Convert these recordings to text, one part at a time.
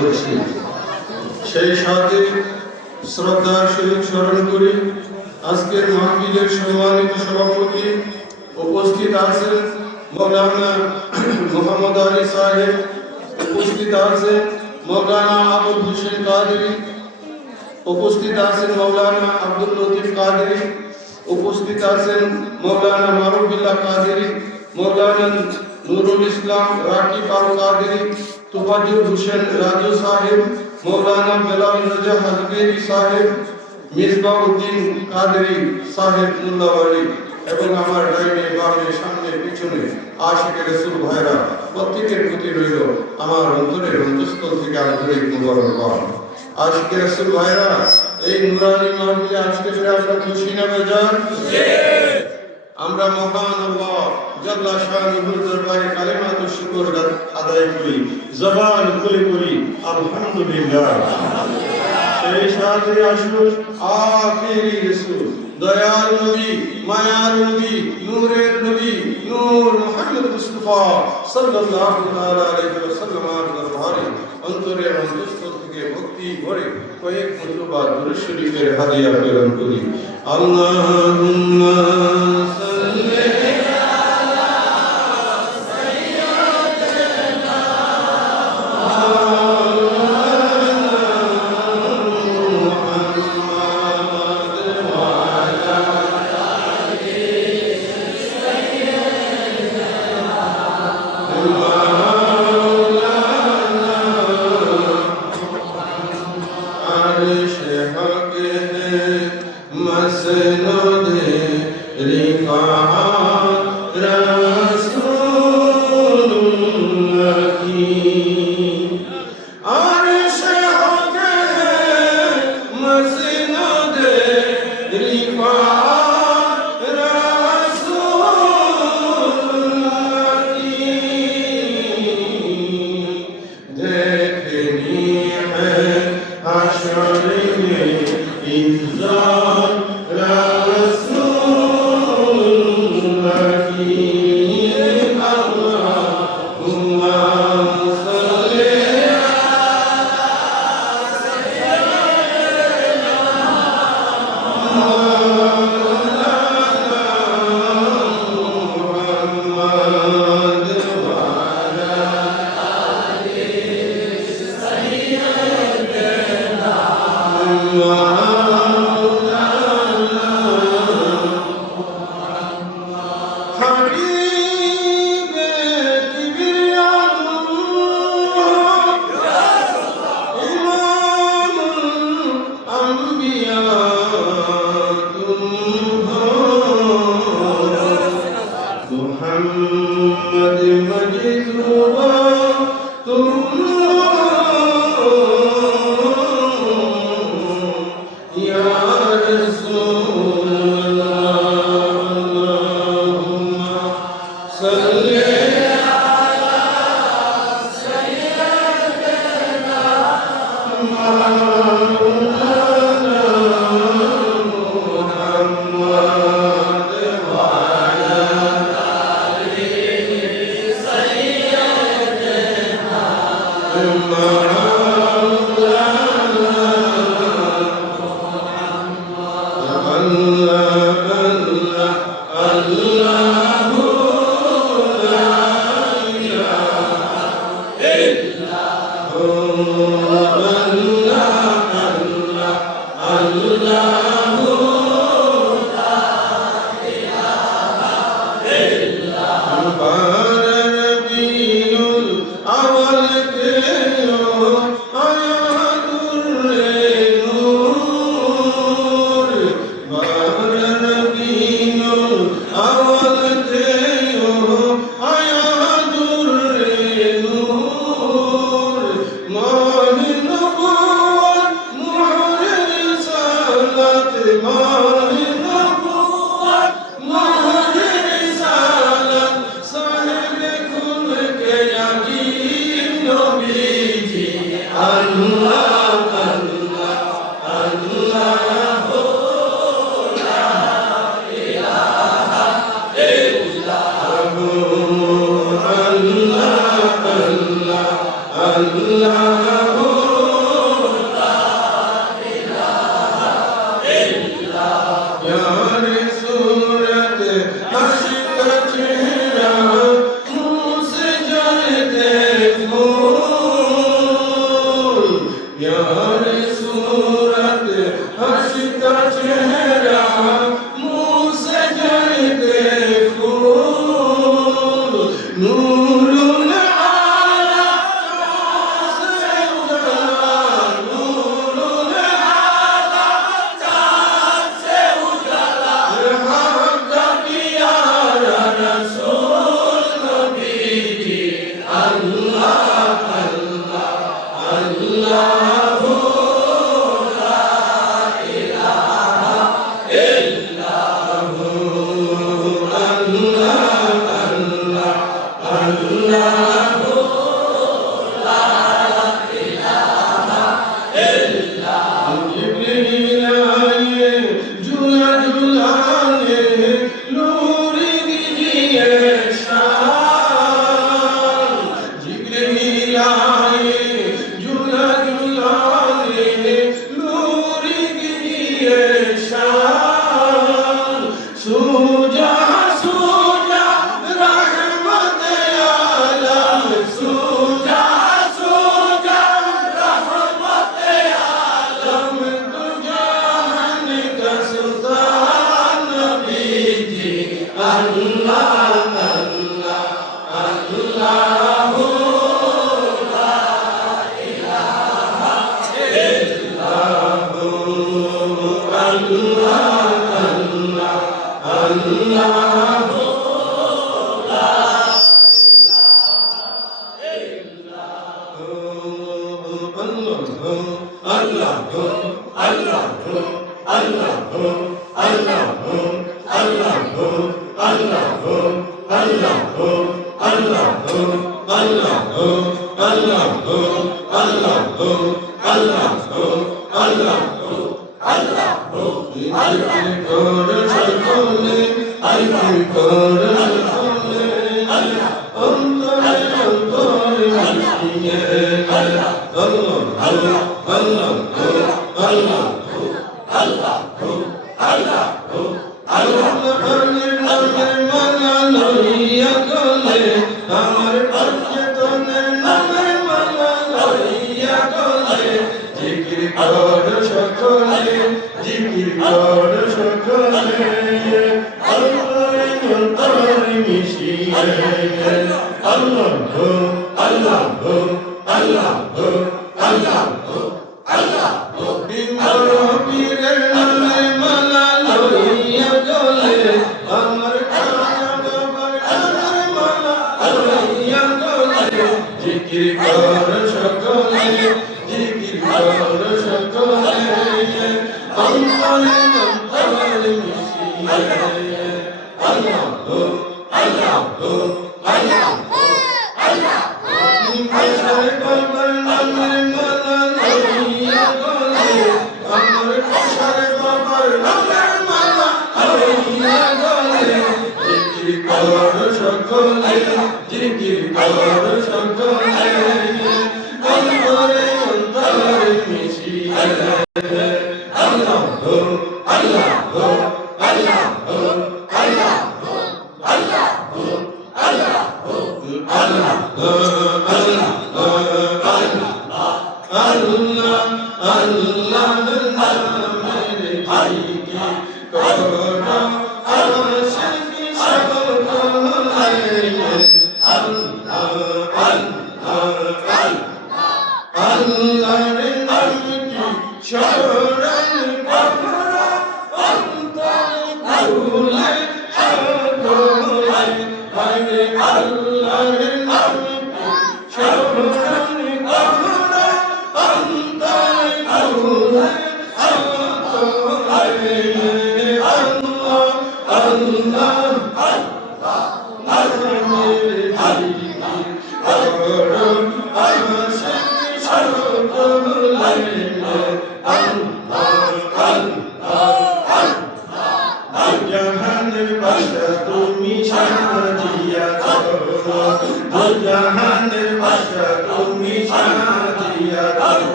করছি। সেই সাথে শ্রদ্ধার সহিত স্মরণ করি আজকের মাহফিলের সম্মানিত সভাপতি উপস্থিত আছেন মৌলানা মোহাম্মদ আলী সাহেব, উপস্থিত আছেন মৌলানা আবুল হোসেন কাদেরী, উপস্থিত আছেন মৌলানা আব্দুল লতিফ কাদেরী, উপস্থিত আছেন মৌলানা মারুফুল্লাহ কাদেরী, মৌলানা নুরুল ইসলাম রাকিব আল কাদেরী, তুফাজুল হোসেন রাজু সাহেব, মৌলানা বেলাল রাজা হাজবেরি সাহেব, মিসবাউদ্দিন কাদেরী সাহেব মুল্লাবাড়ি এবং আমার ডাইনে বামে সামনে পিছনে আশিকের রাসূল ভাইরা প্রত্যেকের প্রতি রইল আমার অন্তরের অন্তঃস্থল থেকে আন্তরিক মোবারকবাদ। আশিকের রাসূল ভাইরা, এই নুরানি মাহফিলে আজকে আমরা খুশি না বেজার? আমরা মহান আল্লাহ জাল্লা শানুহুর দরবারে কালেমাত শুকর আদায় করি, জবান খুলে করি আলহামদুলিল্লাহ। সেই সাথে আসুন আখিরি রাসূল দয়াল নবী, মায়ার নবী, নূরের নবী, নূর মুহাম্মদ মুস্তাফা সাল্লাল্লাহু আলাইহি ওয়াসাল্লামের দরবারে অন্তরের অন্তঃস্থল থেকে ভক্তি ভরে কয়েক মতবা দুরূদ শরীফের হাদিয়া প্রেরণ করি। আল্লাহুম্মা সাল্লি Allah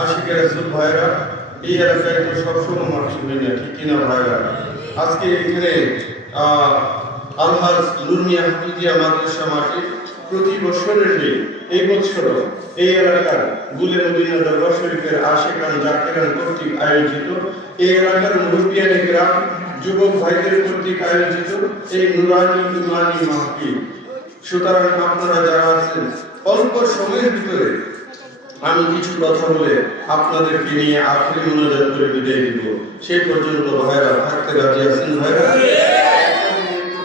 আশিকের রাসূল ভাইরা, এই এলাকায় তো সবসময় মানুষ মিলে, ঠিক কিনা ভাইরা? আজকে এখানে আলহাজ নুরমিয়া হাফিজিয়া মাদ্রাসা মাঠে প্রতি বছরের এই বছর এই এলাকার গুলে মদিনা দরবার শরীফের আশিকান জাকিরান কর্তৃক আয়োজিত, এই এলাকার মুরব্বিয়ানে গ্রাম যুবক ভাইদের কর্তৃক আয়োজিত এই নুরানি ইমানি মাহফিল। সুতরাং আপনারা যারা আছেন, অল্প সময়ের ভিতরে আমি কিছু কথা বলে আপনাদেরকে নিয়ে আখেরি মোনাজাত করে বিদায় দিব। সেই পর্যন্ত ভাইরা থাকতে রাজি আছেন? ভাইরা,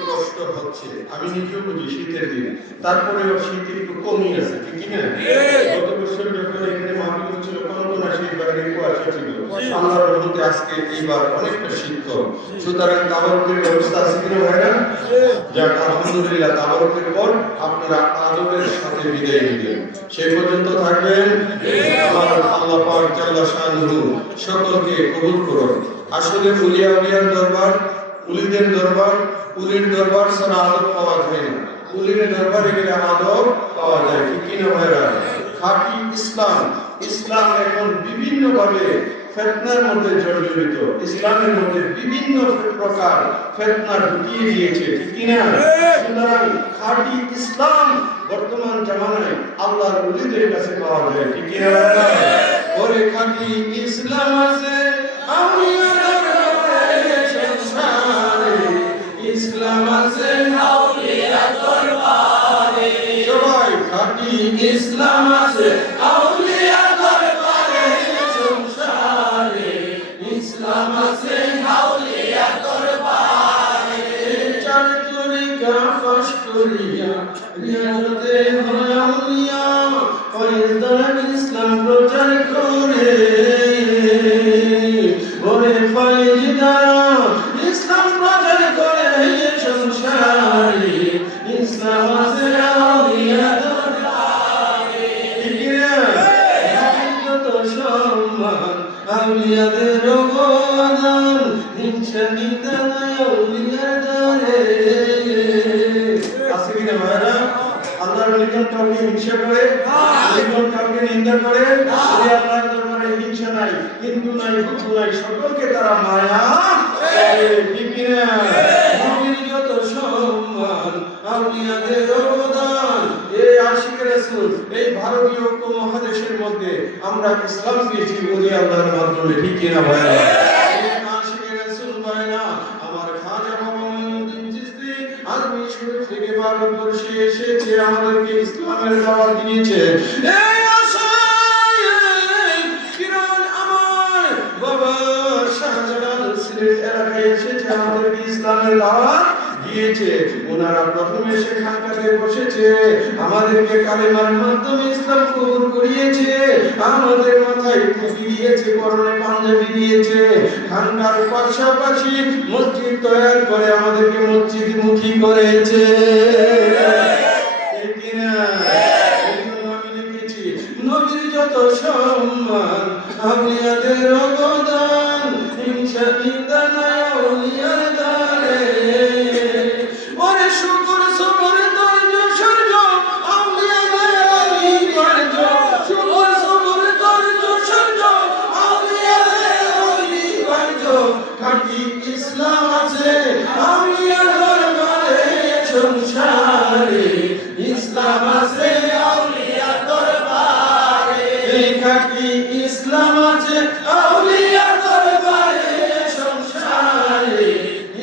কষ্ট হচ্ছে, আমি নিজেও বুঝি, শীতের দিন, তারপরেও শীত একটু কমই আছে, ঠিক কিনা? গত বছর যখন এখানে মাহফিল হচ্ছিল কনকনা শীত বা কুয়াশা ছিল, আল্লাহর রহমতে আজকে এইবার অনেকটা শীত কম। সুতরাং তাবারুকের ব্যবস্থা আছে কিনা ভাইরা? যাক, আলহামদুলিল্লাহ, তাবারুকের পর আপনারা আদবের সাথে বিদায় নিবেন। সেই পর্যন্ত থাকবেন। আমার আল্লাহ পাক জাল্লা শানুহু সকলকে কবুল করুন। আসলে উলিয়া উলিয়ার দরবার, উলিদের দরবার, উলির দরবার ছাড়া আদব পাওয়া যায় না। উলির দরবারে গেলে আদব পাওয়া যায়, ঠিক কিনা ভাইরা? খাঁটি ইসলাম, ইসলাম এখন বিভিন্ন ভাবে ফিতনার মধ্যে জর্জরিত। ইসলামের মধ্যে বিভিন্ন প্রকার ফিতনা ঢুকিয়ে দিয়েছে, ঠিক কিনা? সুতরাং খাঁটি ইসলাম বর্তমান জামানায় আল্লাহর ওলিদের কাছে পাওয়া যায়, ঠিক কিনা? ওরে খাঁটি ইসলাম আছে আউলিয়াদের সংসারে, ইসলাম আছে আউলিয়ার দরবারে। সবাই খাঁটি ইসলাম আছে আউলিয়ার দরবারে সংসারে, ইসলাম আছে আউলিয়ার দরবারে। চার তরিকা ফাঁস করিয়া রিয়াজতে হয় আউলিয়া, ফয়জদার ইসলাম প্রচার করে। ওরে ফয়জদার ইসলাম প্রচার করে সংসারে, ইসলাম আছে আউলিয়ার দরবারে। যত সম্মান আউলিয়াদের অবদান, হিংসা নিন্দা নাই আউলিয়ার দ্বারে। আছে কিনা ভাইরা? আল্লাহর ওলিগণ কাউকে হিংসা করে, ওলিগণ কাউকে নিন্দা করে? আল্লাহর দরবারে হিংসা নাই, হিন্দু নাই, বুদ্ধ নাই, সকলকে তারা মায়া করে, ঠিক কিনা? নবীর যত সম্মান আউলিয়াদের অবদান, এই আশিকের রাসূল, এই ভারতীয় উপমহাদেশের মধ্যে আমরা ইসলাম পেয়েছি ওলি আল্লাহর মাধ্যমে, ঠিক কিনা ভাইরা? এই আশিকের রাসূল ভাইরা, আমার খাজা বাবা মঈনুদ্দিন চিশতি আজমির শরীফ থেকে ভারতবর্ষে এসেছে, আমাদেরকে ইসলামের দাওয়াত দিয়েছে। এই আশায় কিরণ আমার বাবা শাহজালাল সিলেট এলাকায় এসেছে, আমাদেরকে ইসলামের দাওয়াত দিয়েছে। ওনারা প্রথমে সেখানকাতে বসেছে, আমাদেরকে কালেমার মাধ্যমে ইসলাম কবুল করিয়েছে, আমাদের মাথায় টুপি দিয়েছে, পরনে পাঞ্জাবি দিয়েছে, খানকার পাশাপাশি মসজিদ তৈরি করে আমাদেরকে মসজিদমুখী করেছে। ঠিক কিনা? আমি লিখেছি, নবীর যত সম্মান আউলিয়াদের অবদান, হিংসা নিন্দা নাই আউলিয়ার দ্বারে। ওরে শুকর সবর ধৈর্য সূর্য আউলিয়াদের অনিবার্য, শুকর সবর ধৈর্য সূর্য আউলিয়াদের অনিবার্য। খাঁটি ইসলাম আছে আউলিয়ার দরবারে সংসারে, ইসলাম আছে আউলিয়ার দরবারে। খাঁটি ইসলাম আছে আউলিয়ার দরবারে সংসারে,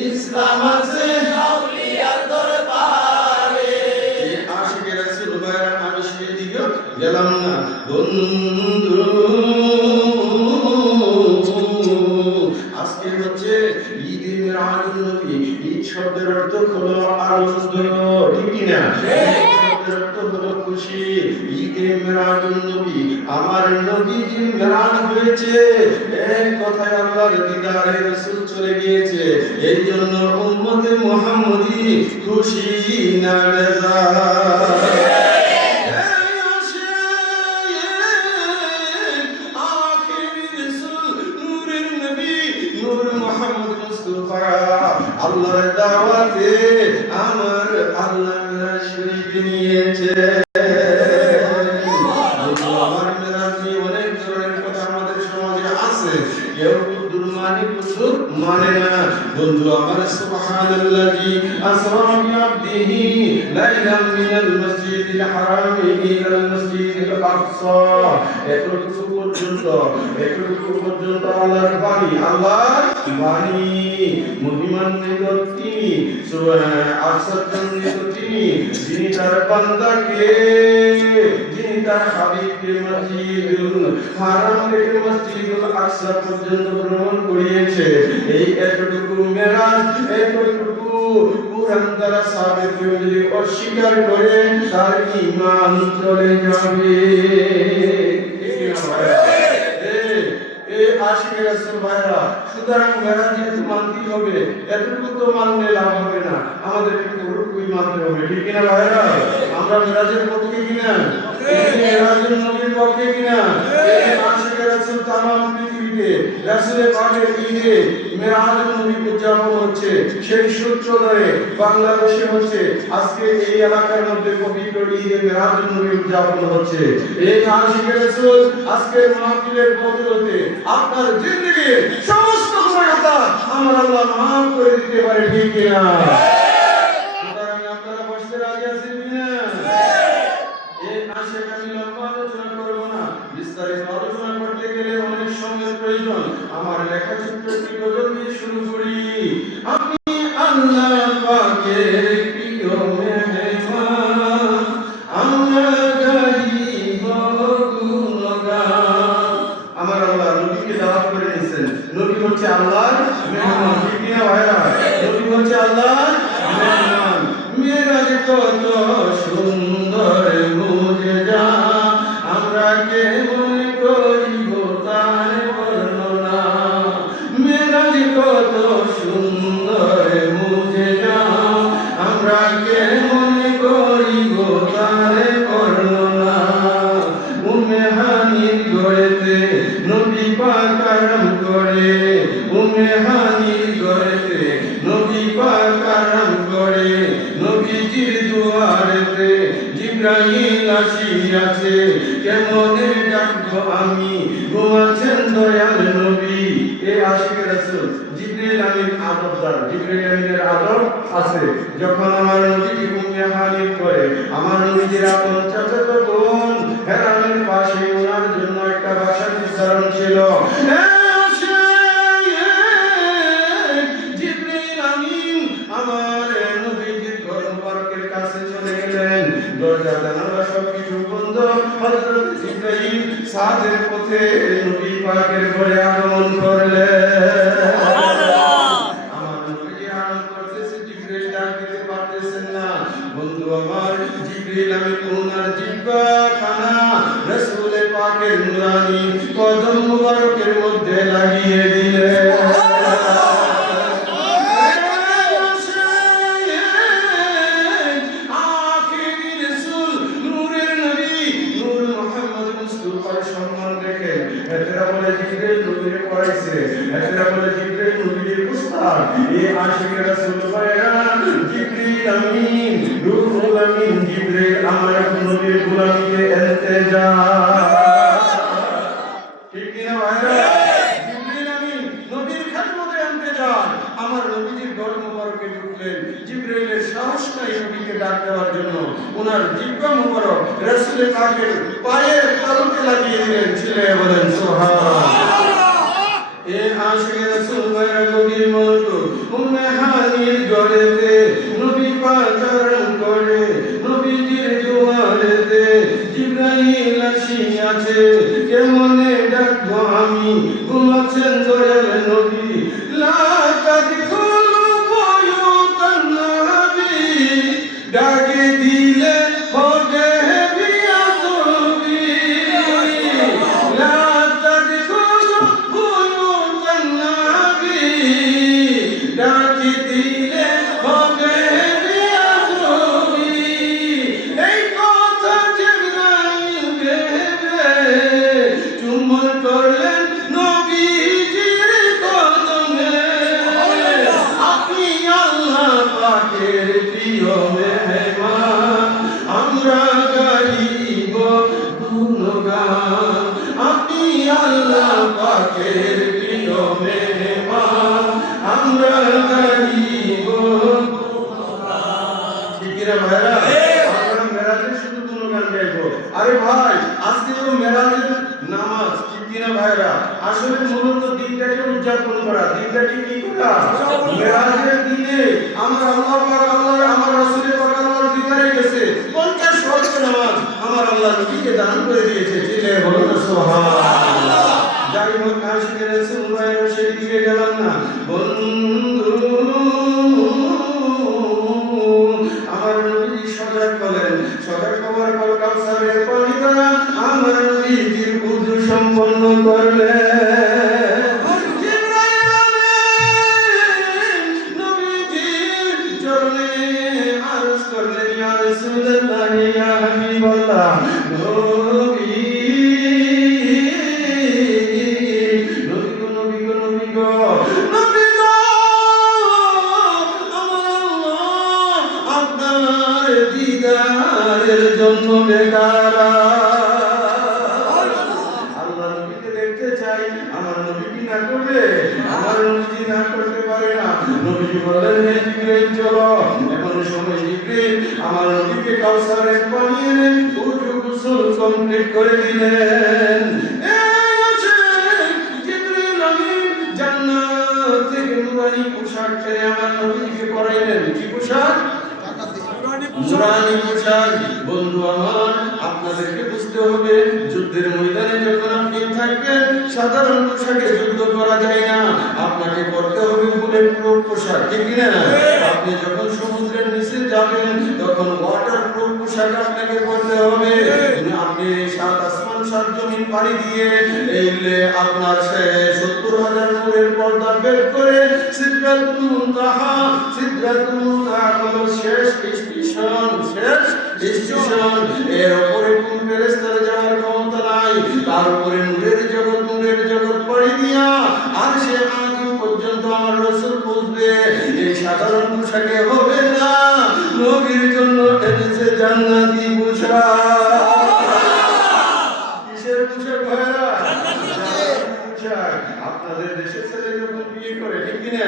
ইসলাম আছে আউলিয়ার দরবারে। আশিকের গেলাম না বন্ধু। আজকে হচ্ছে ঈদে মিলাদুন নবী। ঈদ শব্দের অর্থ হলো আনন্দ, ঠিক কি না? শব্দের অর্থ হলো খুশি। ঈদে মিলাদুন নবী, আমার নবীজি মিলাদ হয়েছে, এই কথায় আল্লাহর দিদারে রাসূল চলে গিয়েছে। এই জন্য উম্মতে মুহাম্মদী খুশি না বেজার। আল্লাহর দাওয়াতে আমার আল্লাহ শরীক নিয়েছে। আমার মেরাজ নিয়ে অনেক ধরনের কথা আমাদের সমাজে আছে, কেউ কুদুর মানে কুদুর মানে না। বন্ধু আমার সুবহানাল্লাহি আসরা বিআবদিহি লাইলাম মিনাল মসজিদিল হারামি ইলাল মসজিদিল আকসা। এতটুকু পর্যন্ত আল্লাহর বাণী, আল্লাহর বাণী মহিমান্বিত তিনি, আশ্চর্যান্বিত তিনি, যিনি তার বান্দাকে, যিনি তার হাবিবকে মসজিদুল হারাম থেকে মসজিদুল আকসা পর্যন্ত ভ্রমণ করিয়েছে। এই এতটুকু মেরাজ, এতটুকু কুরআন দ্বারা সাবিত হয়ে যদি অস্বীকার করে তার ঈমান চলে যাবে। আশিকের রাসূল ভাইরা, সুতরাং মেরাজ মানতে হবে, এতটুকু তো মানলে লাভ হবে না, আমাদের কিন্তু রুকুই মানতে হবে, ঠিক কিনা ভাইরা? আমরা মেরাজের পক্ষে কিনা? মেরাজের নবীর পক্ষে কিনা? আশিকের রাসূল তামাম পৃথিবীতে রাসূলের পাকের ঈদে মেরাজের নবী উদযাপন হচ্ছে। সেই সূত্র ধরে বাংলাদেশে হচ্ছে আজকে এই এলাকার মধ্যে পবিত্র ঈদে মেরাজের নবী উদযাপন হচ্ছে। এই আশিকের রাসূল আজকের মাহফিলের বদৌলতে আপনার জিন্দেগীর সমস্ত গুনাহটা আমার আল্লাহ মাফ করে দিতে পারে, ঠিক কিনা? সুতরাং আপনারা বসতে রাজি আছেন কিনা? এই আশিক আমি লম্বা আলোচনা করব না, বিস্তারিত আলোচনা করতে গেলে অনেক সময়ের প্রয়োজন। আমার লেখা চিত্রটি গজল দিয়ে শুরু করি। আমি আল্লাহ পাকের প্রিয় মেহমান, আমরা গাইব গুণগান। আমার আল্লাহ নবীকে দাওয়াত করে দিয়েছেন। নবী হচ্ছে আল্লাহর মেহমান, ঠিক কিনা ভাইরা? নবী হচ্ছে আল্লাহর মেহমান। মেরাজ কত সুন্দর মুজজা, আমরা কেমন করিব তার বর্ণনা। মেরাজ কত সুন্দর মুজজা, আমরা কেমন করিব তার বর্ণনা। উম্মেহানির গড়েতে নবী পাক আরাম করে, উম্মেহানির গড়েতে নবী পাক আরাম করে। নবীজির দুয়ারেতে জিবরাইল আসিয়াছে, কেমনে ডাকবো আমি, ঘুমাচ্ছেন দয়াল নবী। এই আশিকের রাসূল জিবরাইল আমিন আদবদার, জিবরাইল আমিনের আদব আছে। যখন আমার নবীজি উম্মেহানির করে, আমার নবীজির আপন চাচাতো বোন হেরামের পাশে ওনার জন্য একটা বাসা নির্ধারণ ছিল। জিবরাইল আমিন আমার নবীজির ঘর মুবারকের কাছে চলে গেলেন। দরজা জানালা সবকিছু বন্ধ। হযরত জিবরাইল সাদের পথে নবী পাকের ঘরে আগমন করলেন। আমার নবীজি আরাম করতেছে, জিবরাইল ডাক দিতে পারতেছেন না। বন্ধু আমার জিবরাইল আমিন ওনার জিহ্বা খানা রাসূলের পাকের নুরানি কদম মুবারকের মধ্যে লাগিয়ে দিলেন। সম্মান দেখে এরা বলে জিবরাইল নবীকে পড়াইছে, এরা বলে জিবরাইল নবীর উস্তাদ। এই আশিকের রাসূল ভাইরা, জিবরাইল আমিন রূহুল আমিন জিবরাইল আমার নবীর গোলামিতে ইলতিজা, ঠিক কিনা ভাইরা? জিবরাইল আমিন নবীর খেদমতে ইলতিজা। আমার নবীজির ঘর মুবারকে ঢুকলেন। জিবরাইলের সাহস নাই নবীকে ডাক দেওয়ার জন্য। ওনার জিহ্বা মুবারক রাসূলের পাকের পায়ের তালুতে লাগিয়ে দিলেন। ছিলে বলেন সুবহানাল্লাহ। এই আশিকের রাসূল ভাইরা গভীর মতো উম্মেহানির গড়েতে নবী পাক আরাম করে। নবীজির দুয়ারেতে জিবরাইল আছে কেমনে ডাকবো আমি ঘুমাচ্ছেন দয়াল নবী লা তাদখুলু বুয়ুতান নবী ডাকে দিলে হবে বিয়াদবি লা তাদখুলু বুয়ুতান নবী ডাকে দিলে হবে বিয়াদবি এই কথা জিবরাইল ভেবে চুম্বন করলেন নবীজির কদমে আপনি আল্লাহ পাকের প্রিয় মেহমান আমরা গাইব গুণগান আপনি আল্লাহ পাকের প্রিয় মেহমান আমরা গাইব ঠিক রে ভাইরা আমরা মেরাজে শুধু গুণগান গাইবো আরে ভাই আজকে তো মেরাজের নামাজ ঠিক কিনা ভাইরা আসলে মূলত দিনটাকে উদযাপন করা দিনটাকে কি করা মেরাজের দিনে আমার আল্লাহ পাক আমার রাসূলের পাক আল্লাহর দিদারে গেছে 50 ওয়াক্ত নামাজ আমার আল্লাহ নবীকে দান করে দিয়েছে চিল্লে বলুন সুবহানাল্লাহ যাই হোক আশিকের রাসূলুল্লাহ সেই দিকে গেলাম না বন্ধু আমার নবী সজাগ বলেন সজাগ হওয়ার পর কাউসারের পানি দ্বারা আমার নবীর উযু সম্পন্ন করলেন জন্য বেকারা আল্লাহ নবীকে দেখতে চাই আমার নবী কি না করবে আমার নবী না করতে পারে না নবী বললেন হে জিবরাইল চলো এখন সময় জিবরাইল আমার নবীকে কাউসারের পানি এনে উযু গোসল কমপ্লিট করে দিলেন এই আছে জিবরাইল আমিন জান্নাত থেকে নূরানি পোশাক পরে আমার নবীকে পরাইলেন কি পোশাক নুরানি পোশাক বন্ধু আমার আপনাদেরকে বুঝতে হবে যুদ্ধের ময়দানে যখন আপনি থাকবেন সাধারণ পোশাকে যুদ্ধ করা যায় না আপনাকে করতে হবে বুলেট প্রুফ পোশাক ঠিক না আপনি যখন সমুদ্রের নিচে যাবেন তখন ওয়াটার প্রুফ পোশাক আপনাকে পরতে হবে আপনি সাত আসমান সাত জমিন পাড়ি দিয়ে এইলে আপনার ৭০,০০০ নূরের পর্দা বের করে সিদরাতুল মুনতাহা হলো শেষ স্টেশন এর উপরে কোন ফেরেশতার যাওয়ার ক্ষমতা নাই তার উপরে নূরের জগৎ পাড়ি দিয়া আর সে আগে পর্যন্ত আমার রাসূল পৌঁছবে এই সাধারণ পোশাকে হবে না নবীর জন্য এনেছে জান্নাতি পোশাক কিসের পোশাক ভাইরা পোশাক আপনাদের দেশে ছেলে যখন বিয়ে করে ঠিক কিনা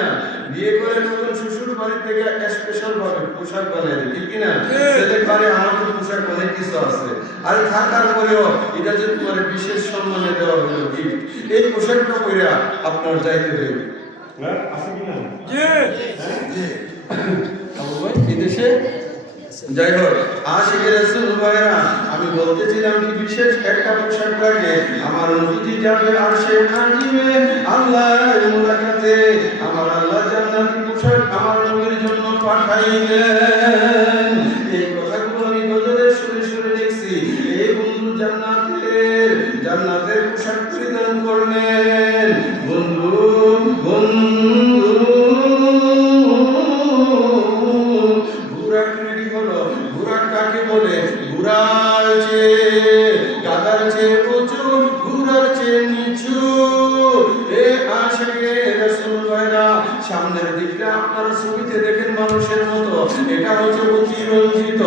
বিয়ে করে তখন শ্বশুর বাড়ি থেকে স্পেশাল ভাবে পোশাক বানায় ঠিক কিনা ছেলে করে আমার তো পোশাক অনেক কিছু আছে আর থাকার পরেও এটা যে তোমার বিশেষ সম্মানে দেওয়া হলো গিফট এই পোশাকটা পরে আপনার যাইতে হবে হ্যাঁ আছে কিনা জি আবু ভাই বিদেশে যাই হোক আশিকের রাসূল ভাইরা আমি বলতেছিলাম কি বিশেষ একটা পোশাক লাগে আমার নবীজি যাবে আরশে আজিমে আল্লাহর মুলাকাতে আমার আল্লাহ জান্নাতি পোশাক আমার নবীর জন্য পাঠাইলেন এই কথাগুলো আমি গজলের সুরে সুরে দেখছি এই বন্ধু জান্নাতের পোশাক পরিধান করলেন বন্ধু কাকে বলে ঘোড়ার চেয়ে গাধার চেয়ে উঁচু ঘোড়ার চেয়ে নিচু এ আশিকে রাসূল ভাইরা সামনের দিকটা আপনারা ছবিতে দেখেন মানুষের মতো এটা হচ্ছে অতিরঞ্জিত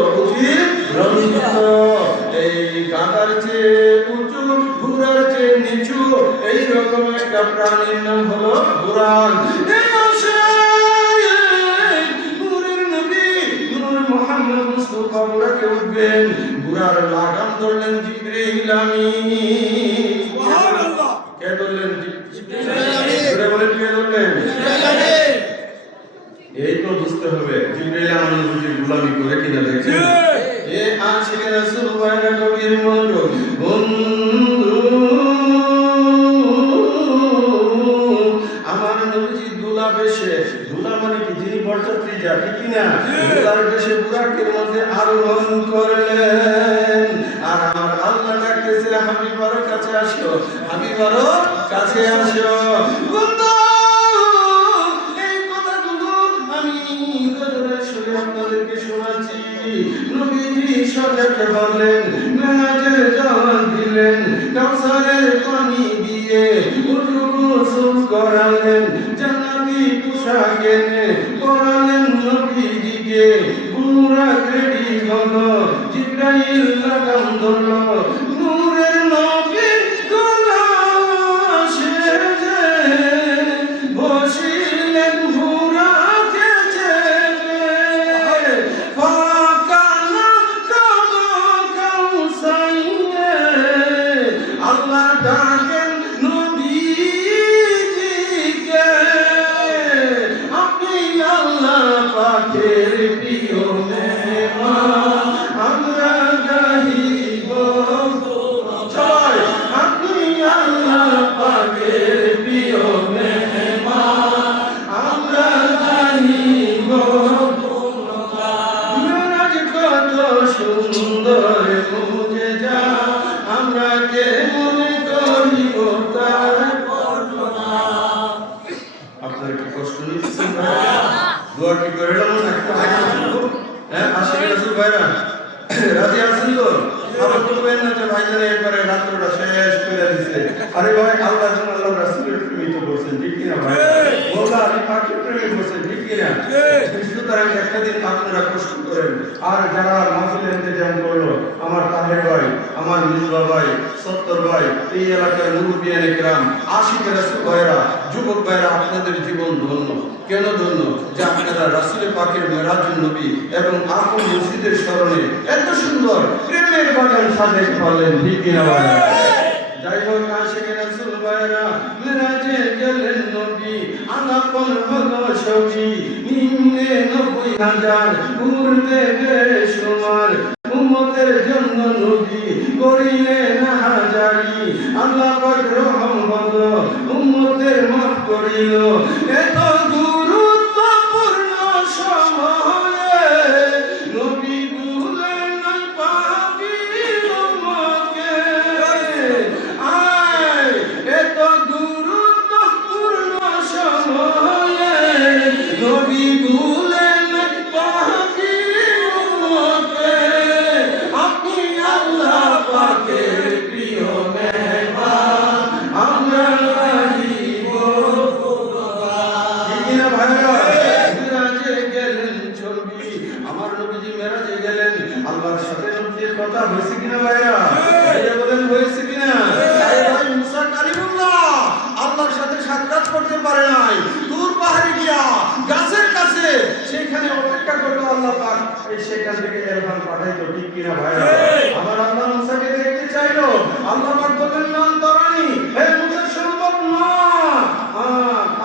এই গাধার চেয়ে উঁচু ঘোড়ার চেয়ে নিচু এই রকম একটা প্রাণীর নাম হলো ঘোড়া মুহাম্মদ মুস্তাফা বুড়াকে উঠবেন বুড়ার লাগাম ধরলেন জিবরাইল আমিন সুবহানাল্লাহ কে ধরলেন জিবরাইল আমিন বুড়া বলেন কে ধরলেন জিবরাইল আমিন এই তো বুঝতে হবে জিবরাইল আমিন বুঝি গোলামি করে কিনা দেখছেন এ আশিকের রাসূল ভাইরা কবির মনোযোগ বন্ধু আমার নবীজি দুলা বেশে দুলা মানে কি যিনি বরযাত্রী যা ঠিক কিনা দুলার বেশে বুরাকের মধ্যে আরোহণ করলেন আর আমার আল্লাহ ডাকতেছে হাবিবার কাছে আসো হাবিবার কাছে আসো বন্ধু এই কথাগুলো আমি গজরের সুরে আপনাদেরকে শোনাচ্ছি নবীজি সজাকে বললেন মেরাজের জান দিলেন কাউসারের পানি দিয়ে উজু গোসল করালেন জান্নাতি পোশাক এনে পরালেন নবীজিকে বুরাক রেডি হলো জিবরাইল লাগাম ধরলো নূরের নবী গলা সেজে বসিলেন বুরাকে চেপে ফাকানা কামা কাউসাইনে আল্লাহ ডাকেন নবীজিকে আপনি আল্লাহ পাকের প্রিয় মেহমান আমরা গাহিব সবাই আপনি আল্লাহ পাকের প্রিয় মেহমান আমরা গাহিব মেরাজ কত সুন্দর মুজেজা আমরা কে মনে করিব তার বর্ণনা আপনার কি কষ্ট নিচ্ছে দোয়া কি করে একটা হ্যাঁ আশিক রাসূল ভাইরা রাজি আছেন তো আবার বলবেন না যে ভাইজান একবারে রাত্রটা শেষ করে দিছে আরে ভাই আল্লাহ এবং আল্লাহ রাসূলের প্রেমে তো বলছেন ঠিক কি না ভাই মোলা আমি পাকের প্রেমে বলছেন ঠিক কি না সুতরাং একটা দিন আপনারা কষ্ট করেন আর যারা মাহফিলে ইন্তজাম করলো আমার তাহের ভাই আমার মিজবা ভাই সত্তর ভাই এই এলাকার মুরব্বিয়ান ইকরাম আশিক রাসূল ভাইরা যুবক ভাইরা আপনাদের জীবন ধন্য কেন ধন্য যে আপনারা রাসূল পাকের মেরাজুন নবী এবং আপন মসজিদের স্মরণে এত সুন্দর প্রেমের বাগান সাজাতে পারলেন ঠিক কিনা ভাই যাই হোক আশিক রাসূল ভাইরা মেরাজে গেলেন নবী আলাপন হলো সবজি নিম্নে ৯০,০০০ উর্দে বেশুমার উম্মতের জন্য নবী করিলেন হাজারি আল্লাহ পাক রহম হলো উম্মতের মাফ করিল এত গুরুত্বপূর্ণ সময়ে নবী ভুলেন নাই পাপী উম্মতকে আয় এত গুরুত্বপূর্ণ সময়ে নবী ভুলেন নাই পাপী উম্মতকে আপনি আল্লাহ পাকের প্রিয় মেহমান আমরা গাহিব কিনা ভাইরা মেরাজে গেলেন ছবি আমার নবীজি মেরাজে গেলেন আল্লাহর সাথে নবীর কথা হয়েছে কিনা ভাইরা ভাইরা বলেন হয়েছে কিনা তাই ভাই মুসা কালিমুল্লাহ আল্লাহর সাথে সাক্ষাৎ করতে পারে নাই দূর পাহাড়ে গিয়া গাছের কাছে সেখানে অপেক্ষা করলো আল্লাহ পাক এই সেখান থেকে এরকম পাঠাইতো ঠিক কিনা ভাইরা আমার আল্লাহ মুসাকে দেখতে চাইলো আল্লাহ পাক বললেন না তরানি হে মুসা সম্ভব না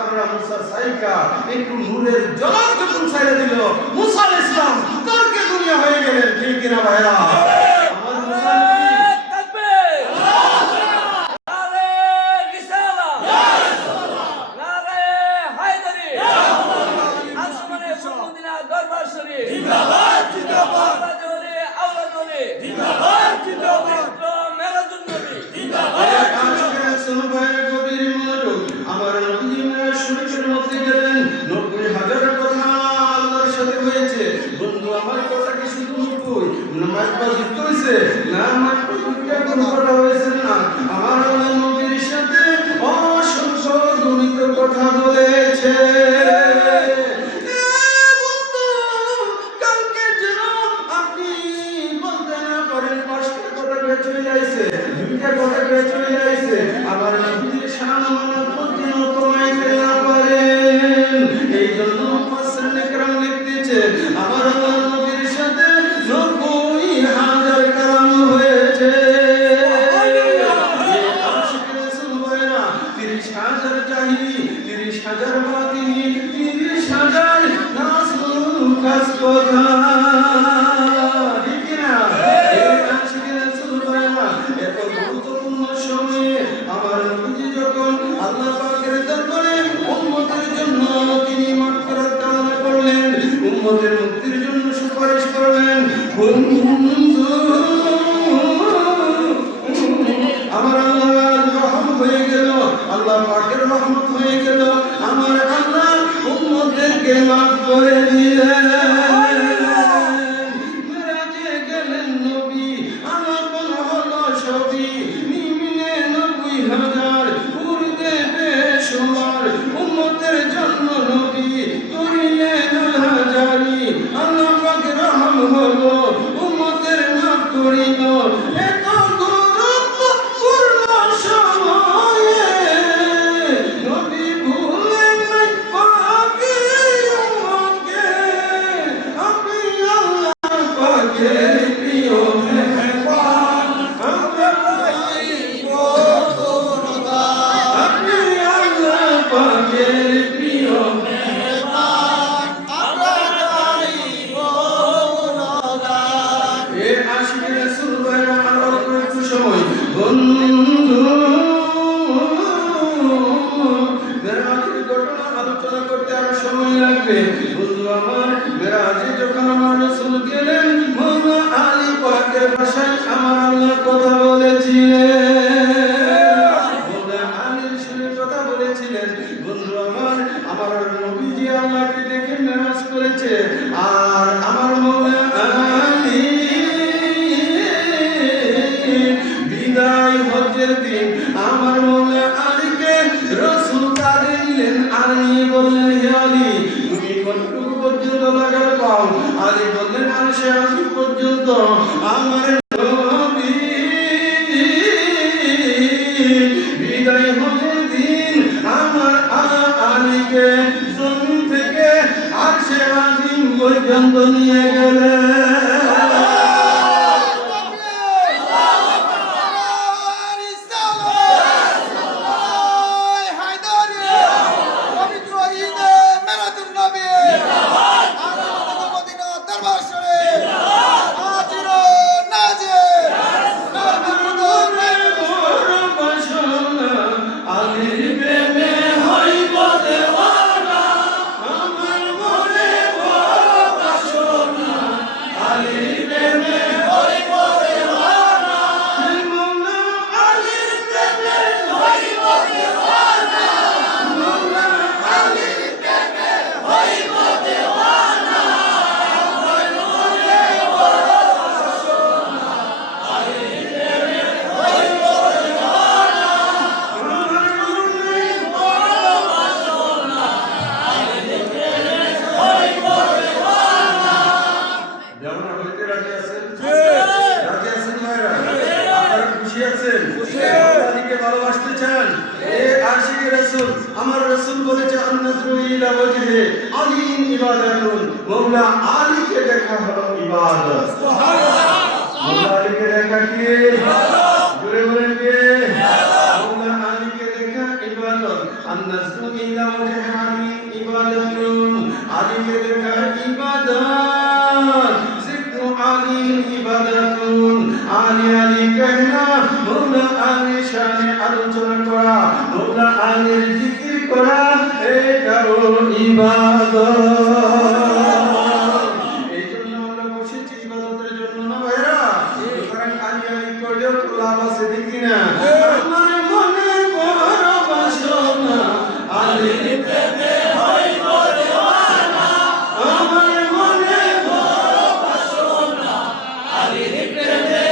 আমরা মুসা সাইকা একটু নূরের ঝলক যখন ছাইড়ে দিল মুসা আলাইহিস সালাম তর্কে দুনিয়া হয়ে গেলেন ঠিক কিনা ভাইরা আমার মুসা আমার নবী শরীফের মধ্যে গেলেন ৯০,০০০ কথা আল্লাহর সাথে হয়েছে বন্ধু আমার কথা কি শুধু ৯০ নামাজ পড়তে হয়েছে না মাত্র দুইটা কথা হয়েছে না আমার নবীর সাথে অসংখ্য দুনিত কথা বলেছে আমার নবীর শান প্রতিদিন কমাইতে না পারেন এই জন্য মুফাসসিরিন کرام লিখতেছে আমার নবীর সাথে ৯০,০০০ কালাম হয়েছে আশিক দিল এত গুরুত্বপূর্ণ সময়ে নবী ভুলেন নাই পাকে উম্মতকে আপনি আল্লাহ পাকের প্রিয় মেহমান আমরা গাইব গুণগান আপনি আল্লাহ পাকের প্রিয় মেহমান আমরা গাইব গুণগান এ আশিক রাসূল ভাইরা আরো একটু সময় বন্ধু মেরাজের ঘটনা আলোচনা করতে আরো সময় লাগবে বন্ধু আমার মেরাজে যখন আমার রাসূল গেলেন মাওলা আলী পাকের ভাষায় আমার আল্লাহ কথা বলেছিলেন মাওলা আলীর সুরে কথা বলেছিলেন বন্ধু আমার নবীজি আল্লাহকে দেখে মেরাজ করেছে আর আমার মাওলা আলী বিদায় হজের দিন আমার মাওলা আলীকে রাসূল কাঁধে নিলেন আর নিয়ে বললেন হে আলী তুমি কতটুকু পর্যন্ত লাগার পাও আলী বললেন আরশে আজিম পর্যন্ত আমার নবী বিদায় হজের দিন আমার আলীকে জমিন থেকে আরশে আজিম পর্যন্ত নিয়ে গেলেন ভালোবাসতে চান এ আশিক রাসূল আমার রাসূল বলেছে আন-নাজরু ইলা ওয়াজহি আলিন ইবাদাতুন মাওলা আলীকে দেখা হলো ইবাদত সুবহানাল্লাহ মাওলা আলীকে দেখা কি ইবাদত জোরে বলেন কে মাওলা আলীকে দেখা ইবাদত আন-নাজরু ইলা ওয়াজহি আলিন ইবাদাতুন আলীকে দেখা ইবাদত জিকরু আলিন ইবাদাতুন আলী আলী कहना মওলা আলী শানে আলোচনা করা মওলা আলীর জিকির করা এটাও ইবাদত এইজন্য আমরা বসেছি ইবাদতের জন্য না ভাইরা সুতরাং আলী আলী করলেও তো লাভ আছে দেখি না আমার মনে বড় বাসনা আলীর প্রেমে হইব দেওয়ানা আমার মনে বড় বাসনা আলীর প্রেমে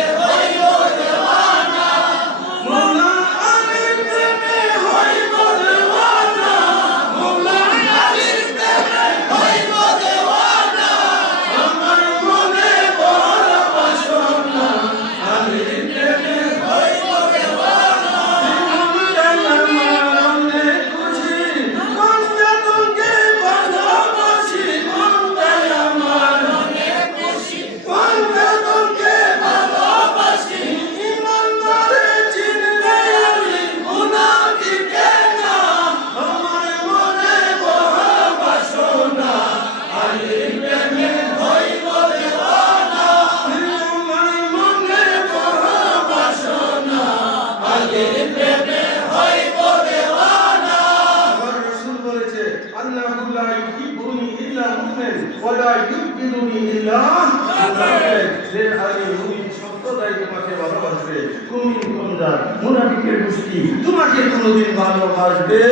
ولا يبغضني إلا যে আলী মুমিন সম্প্রদায় তোমাকে ভালোবাসবে তুমি কোনদার মুনাফিকের গোষ্ঠী তোমাকে কোনোদিন ভালোবাসবে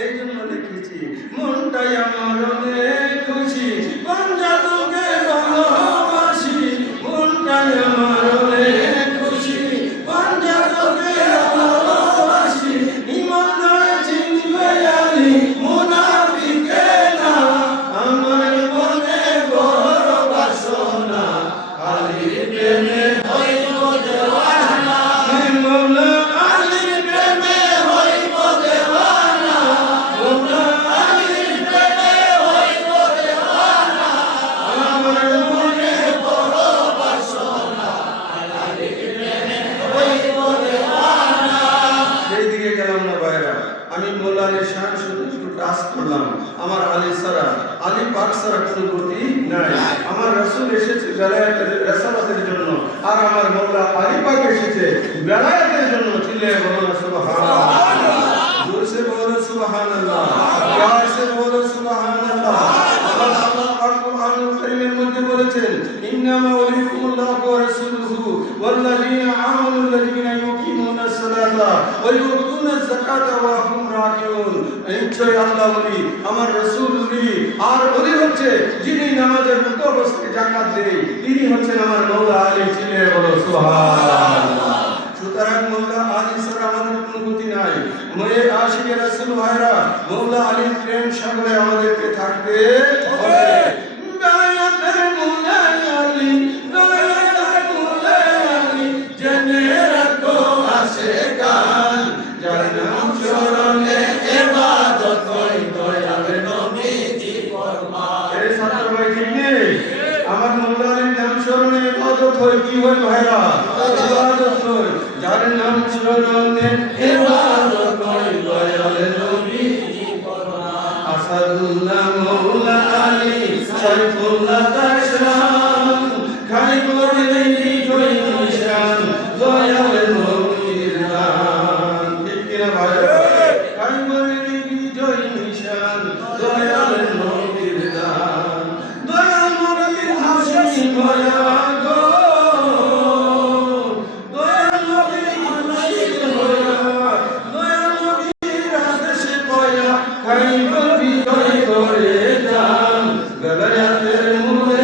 এই জন্য লিখেছি মনটাই আমার অনেক খুশি পঞ্জাতকে ভালোবাসি মনটাই আমার অনেক খুশি পঞ্জাতকে ভালোবাসি ইমানদার চিনবে আলী মুনাফিকে না আমার মনে বড় বাসনা আলী প্রেমে হইব দেওয়ানা মৌলা আলীর প্রেমে হইব দেওয়ানা মৌলা আলীর প্রেমে হইব দেওয়ানা আমার মনে বড় বাসনা আলীর প্রেমে হইব দেওয়ানা। সেই দিকে গেলাম না ভাইরা, আমি মৌলা আলীর শান শুধু একটু টাচ করলাম। আমার আলী ছাড়া, আলী পাক ছাড়া কোনো গতি নাই। আমার রাসূল এসেছে বেলায়েতের রিসালাতের জন্য, আর আমার মৌলা আলী পাক এসেছে বেলায়েতের জন্য। চিল্লায়ে বলো সুবহানাল্লাহ, জোরসে বলো সুবহানাল্লাহ, প্যার সে বলো সুবহানাল্লাহ। আল্লাহ পাক কুরআনুল কারীমের মধ্যে বলেছেন, ইন্নামা ওয়ালিকুমুল্লাহু ওয়া রাসূলুহু ওয়াল্লাযীনা আমানু আল্লাযীনা ইউকিমুনাস সালাতা ওয়া ইউতুনাজ যাকাতা ওয়া হুম রাকিউন। নিশ্চয় আল্লাহ বলি, আমার রাসূল বলি, আর বলি হচ্ছে যিনি নামাজের মতো অবস্থায় যাকাত দেয়, তিনি হচ্ছেন আমার মৌলা আলী। চিল্লায়ে বলো সুবহানাল্লাহ। সুতরাং মৌলা আলী ছাড়া আমাদের কোনো গতি নাই। মেয়ে আশিকে রাসূল ভাইরা, মৌলা আলীর প্রেম সাগরে আমাদেরকে থাকতে হবে। বেলায়েতের মৌলা আলী, বেলায়েতের মৌলা আলী, জেনে রাখো আশিকান, যার নাম স্মরণে ইবাদত হয় দয়াল নবীজি ফরমান। এই ছাত্র ভাই ঠিক নেই? আমার মৌলা আলীর নাম স্মরণে ইবাদত হয়, কি হয় ভাইরা? ইবাদত হয়। যার নাম স্মরণে ইবাদত হয় দয়াল নবীজি ফরমান। আসাদুল্লাহ মৌলা আলী, সাইফুল্লাহ তার শান, খাই করে বিজয় নিশান দয়াল নবীর নাম। ঠিক কিনা ভাইরা? খাই করে বিজয় নিশান দয়াল নবীর নাম। দয়াল নবীর হাসি ভয়া গো, দয়াল নবীর হাসি ভয়া, দয়াল নবীর হাসি ভয়া, খাই করে বিজয় করে যান বেলায়েতের মৌলা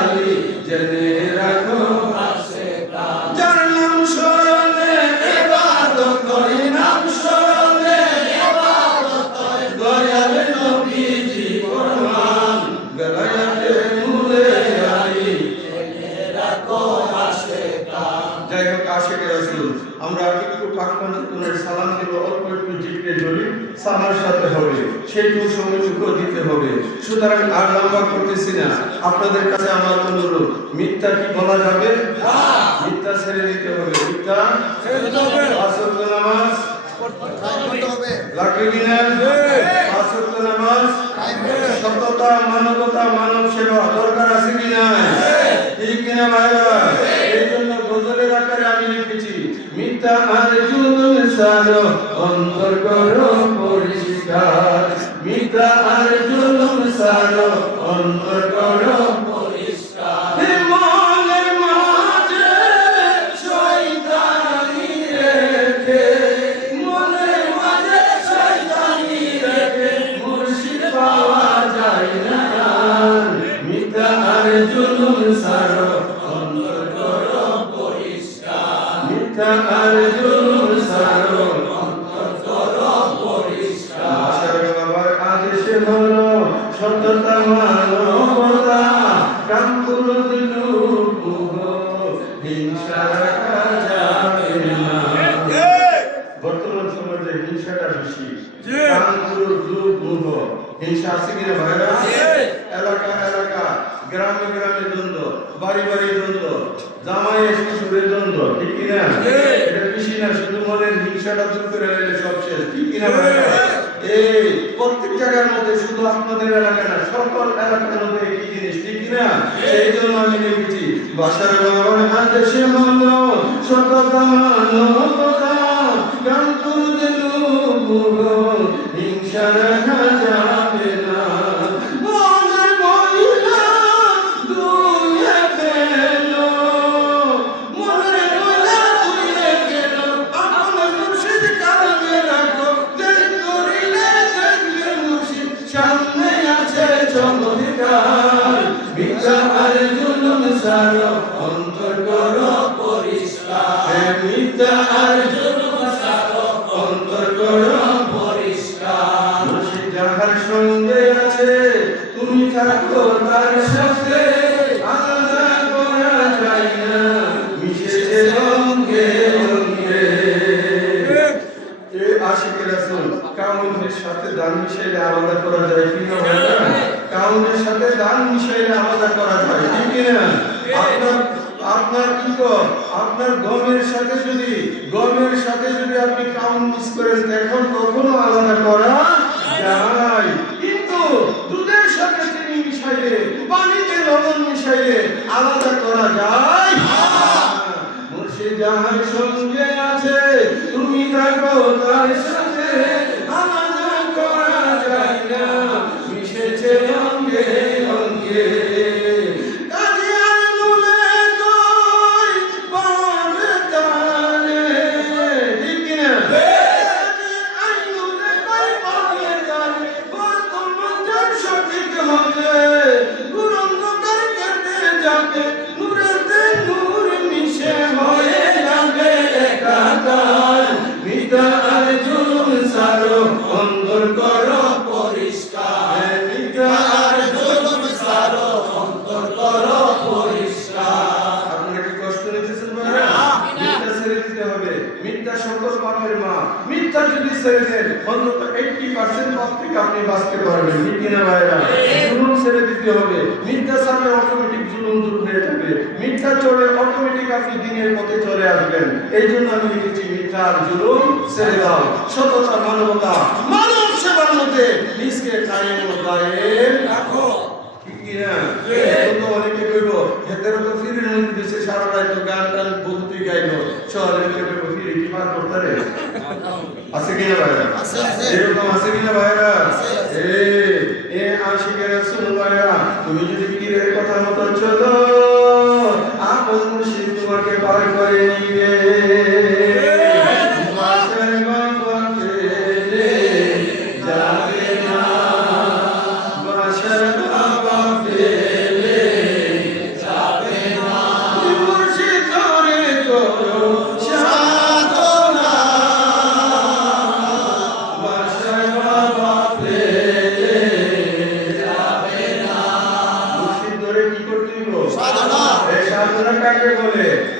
আলী, জেনে রাখো আশিকান। যার নাম স্মরণে ইবাদত হয়, নাম স্মরণে ইবাদত হয় দয়াল নবীজি ফরমান। বেলায়েতের মৌলা আলী, জেনে রাখো আশিকান। যাই হোক আশিকে রাসূল, আমরা একটু পাকপানের সালাম দিব, অল্প একটু জিকিরে জড়ি সালার সাথে হবে, সেইটুকু সময়টুকু দিতে হবে। সুতরাং আর লম্বা করতেছি না, আপনাদের কাছে আমার অনুরোধ, মিথ্যা কি বলা যাবে? মিথ্যা ছেড়ে দিতে হবে। মিথ্যা ছেড়ে দিতে হবে। পাঁচ ওয়াক্ত নামাজ পড়তে হবে, লাগবে কিনা? পাঁচ ওয়াক্ত নামাজ, সততা, মানবতা, মানব সেবা দরকার আছে কিনা? ঠিক কিনা ভাইরা? এই জন্য গজলের আকারে আমি লিখেছি, মিথ্যা আর জুলুম সারো অন্তর করো পরিষ্কার, মিথ্যা আর জুলুম সারো অন্তর করো পরিষ্কার। মনের মাঝে শয়তানি রেখে, মনের মাঝে শয়তানি রেখে মুর্শিদ পাওয়া যায় না। মিথ্যা আর জুলুম সারো অন্তর করো পরিষ্কার, মিথ্যা আর জুলুম সারো অন্তর করো পরিষ্কার। আশার বাবার আদেশে হলো সত্যতা মানবতা, কাম ক্রোধ লোভ হিংসা রাখা যাবে না। বর্তমান সমাজে হিংসাটা বেশি, কাম ক্রোধ লোভ হিংসা আছে কিনা ভাইরা? এলাকা এলাকা, গ্রামে গ্রামে দ্বন্দ্ব, বাড়ি বাড়ি দ্বন্দ্ব, জামাই শ্বশুরের দ্বন্দ্ব, ঠিক কিনা? এটা বেশি না, শুধু মনের হিংসাটা দূর করে নিলে সব শেষ, ঠিক কিনা ভাইরা? এই প্রত্যেক জায়গার মধ্যে, শুধু আপনাদের এলাকা না, সকল এলাকার মধ্যে একই জিনিস, ঠিক কিনা? সেই জন্য আমি লিখেছি, বাসার বাবার আদেশে হলো সততা মানবতা, কাম ক্রোধ লোভ হিংসা রাখা যাবে না। মনের ময়লা ধুয়ে ফেলো, মনের ময়লা ধুয়ে ফেলো, আপনার মুর্শিদ কালবে রাখো, দেরি করিলে দেখবে মুর্শিদ সামনে আছে চমৎকার। মিথ্যা আর জুলুম সারো অন্তর করো পরিষ্কার, মিথ্যা দুঃখ, আপনার গমের সাথে যদি আপনি কাউন মিক্স করেন এখন কখনো আলাদা করা যায়, কিন্তু দুধের সাথে চিনি মিশাইলে, পানিতে লবণ মিশাইলে আলাদা করা যায় না। মুর্শিদ যাহার সঙ্গে আছে তুমি থাকো তার সাথে, আলাদা করা যায় না, মিশেছে অঙ্গে অঙ্গে। মিথ্যা যদি ছেড়ে দেন অন্তত 80% পাপ থেকে আপনি বাঁচতে পারবেন, ঠিক কিনা ভাইরা? জুলুম ছেড়ে দিতে হবে, মিথ্যা ছাড়লে অটোমেটিক জুলুম দূর হয়ে যাবে, মিথ্যা চলে অটোমেটিক আপনি দিনের পথে চলে আসবেন। এই জন্য আমি লিখেছি মিথ্যা আর জুলুম ছেড়ে দাও, সততা, মানবতা, মানব সেবার মধ্যে নিজকে কায়েম রাখো, ঠিক কিনা? অনেকে কইব হেতেরও তো ফিরের মধ্যে দিচ্ছে সারা রাত তো গান টান বলতে গাইলো, শহরে কইব ফিরে কি পার করতে রে আছে কিনা ভাইরা? এরকম আছে কিনা ভাইরা? এ আশিকের রাসূল ভাইরা, তুমি যদি পীরের কথা মতো চলো আপন মুর্শিদ তোমাকে পার করে নিবে।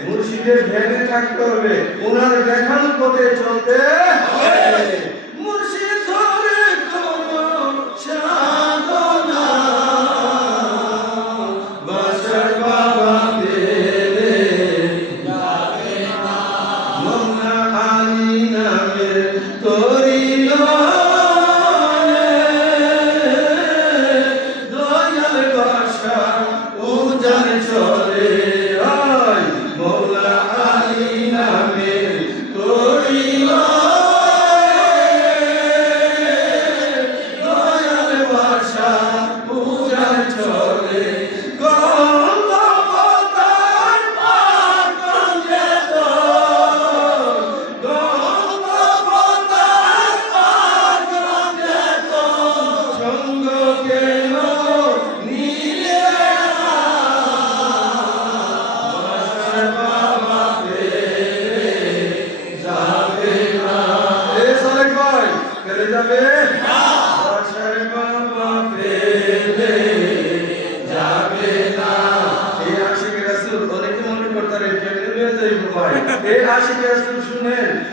মুর্শিদের ধ্যানে থাকতে হবে, ওনার দেখানো পথে চলতে হবে। মুর্শিদ ধরে করো সাধনা, বাসার বাবা পেলে যাবে না, মোল্লা আলী নামে তোরি দয়াল বাসা উজান চলে,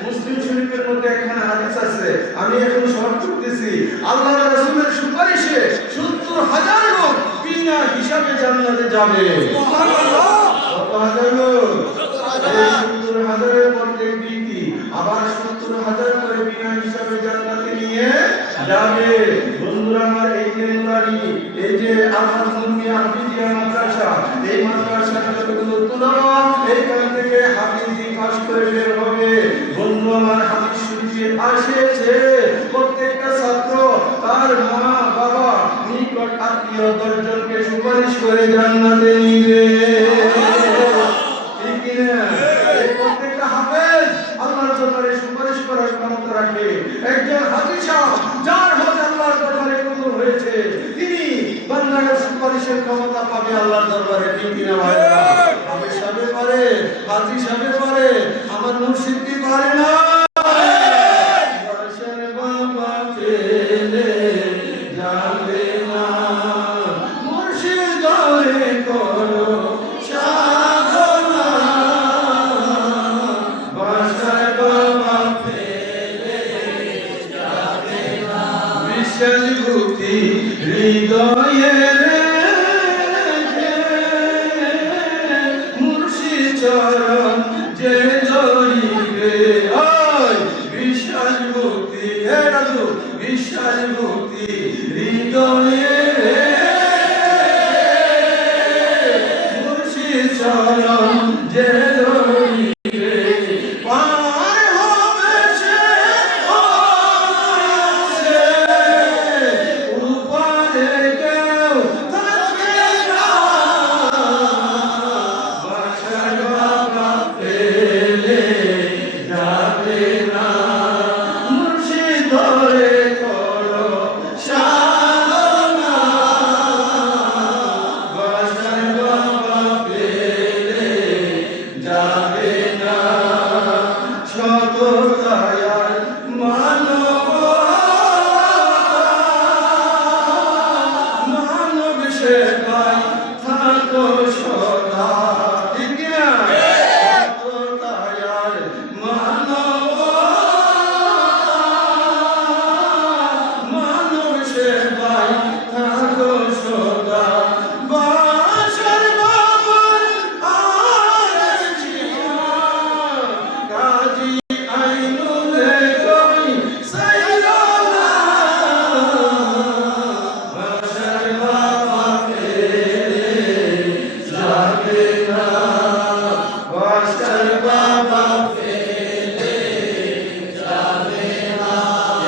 মুসলিম শরীফের মধ্যে একখানা হাদিস আছে, আমি এখন শর্ট করতেছি। আল্লাহর রাসূলের সুপারিশে ৭০,০০০ লোক বিনা হিসাবে জান্নাতে যাবে। সুবহানাল্লাহ! কত হাজার লোক? ৭০,০০০ প্রত্যেক ব্যক্তি আবার ৭০,০০০ করে বিনা হিসাবে জান্নাতে নিয়ে যাবে। বন্ধুরা আমার, এই যে নুরানি, এই যে আল-হাফিজিয়া মাদ্রাসা, এই মাদ্রাসার যতগুলো তুলাওয়া এইখান থেকে হাফিজি পাস করে বের হবে। বন্ধু আমার, হাদিস শরীফে আসছে প্রত্যেকটা ছাত্র তার মা বাবা নিকট আত্মীয় ১০ জনকে সুপারিশ করে জান্নাতে নিবে, ঠিক কিনা? এই প্রত্যেকটা হাফেজ আল্লাহর দরবারে সুপারিশ করার ক্ষমতা রাখে। একজন হাজী সাহেব যার হজ আল্লাহর দরবারে কবুল হয়েছে, তিনি বান্দার সুপারিশের ক্ষমতা পাবে আল্লাহর দরবারে, ঠিক কিনা ভাইরা? হাফেজ সাহেব পারে, হাজী সাহেব পারে, আমার মুর্শিদ কি পারে না? হৃদয়ে মুর্শিদ চরণ যে ধরিবে বিশ্বাস ভক্তি বিশ্বাস ভক্তি হৃদয়ে মুর্শিদ চরণ যে ধরিবে পার হবে সে উপারে কেউ থাকবে না বাসার বাবা পেলে যাবে না মুর্শিদ ধরে করো সাধনা বাসার বাবা পেলে যাবে না শত দয়ার মানব সেবায় থাকো সদা ঠিক না শত দয়ার মানব সেবায় থাকো সদা বাসার বাবার কাজী আইনুলে কই সাইরানা বাসার বাবা পেলে যাবে না বাসার বাবা পেলে যাবে না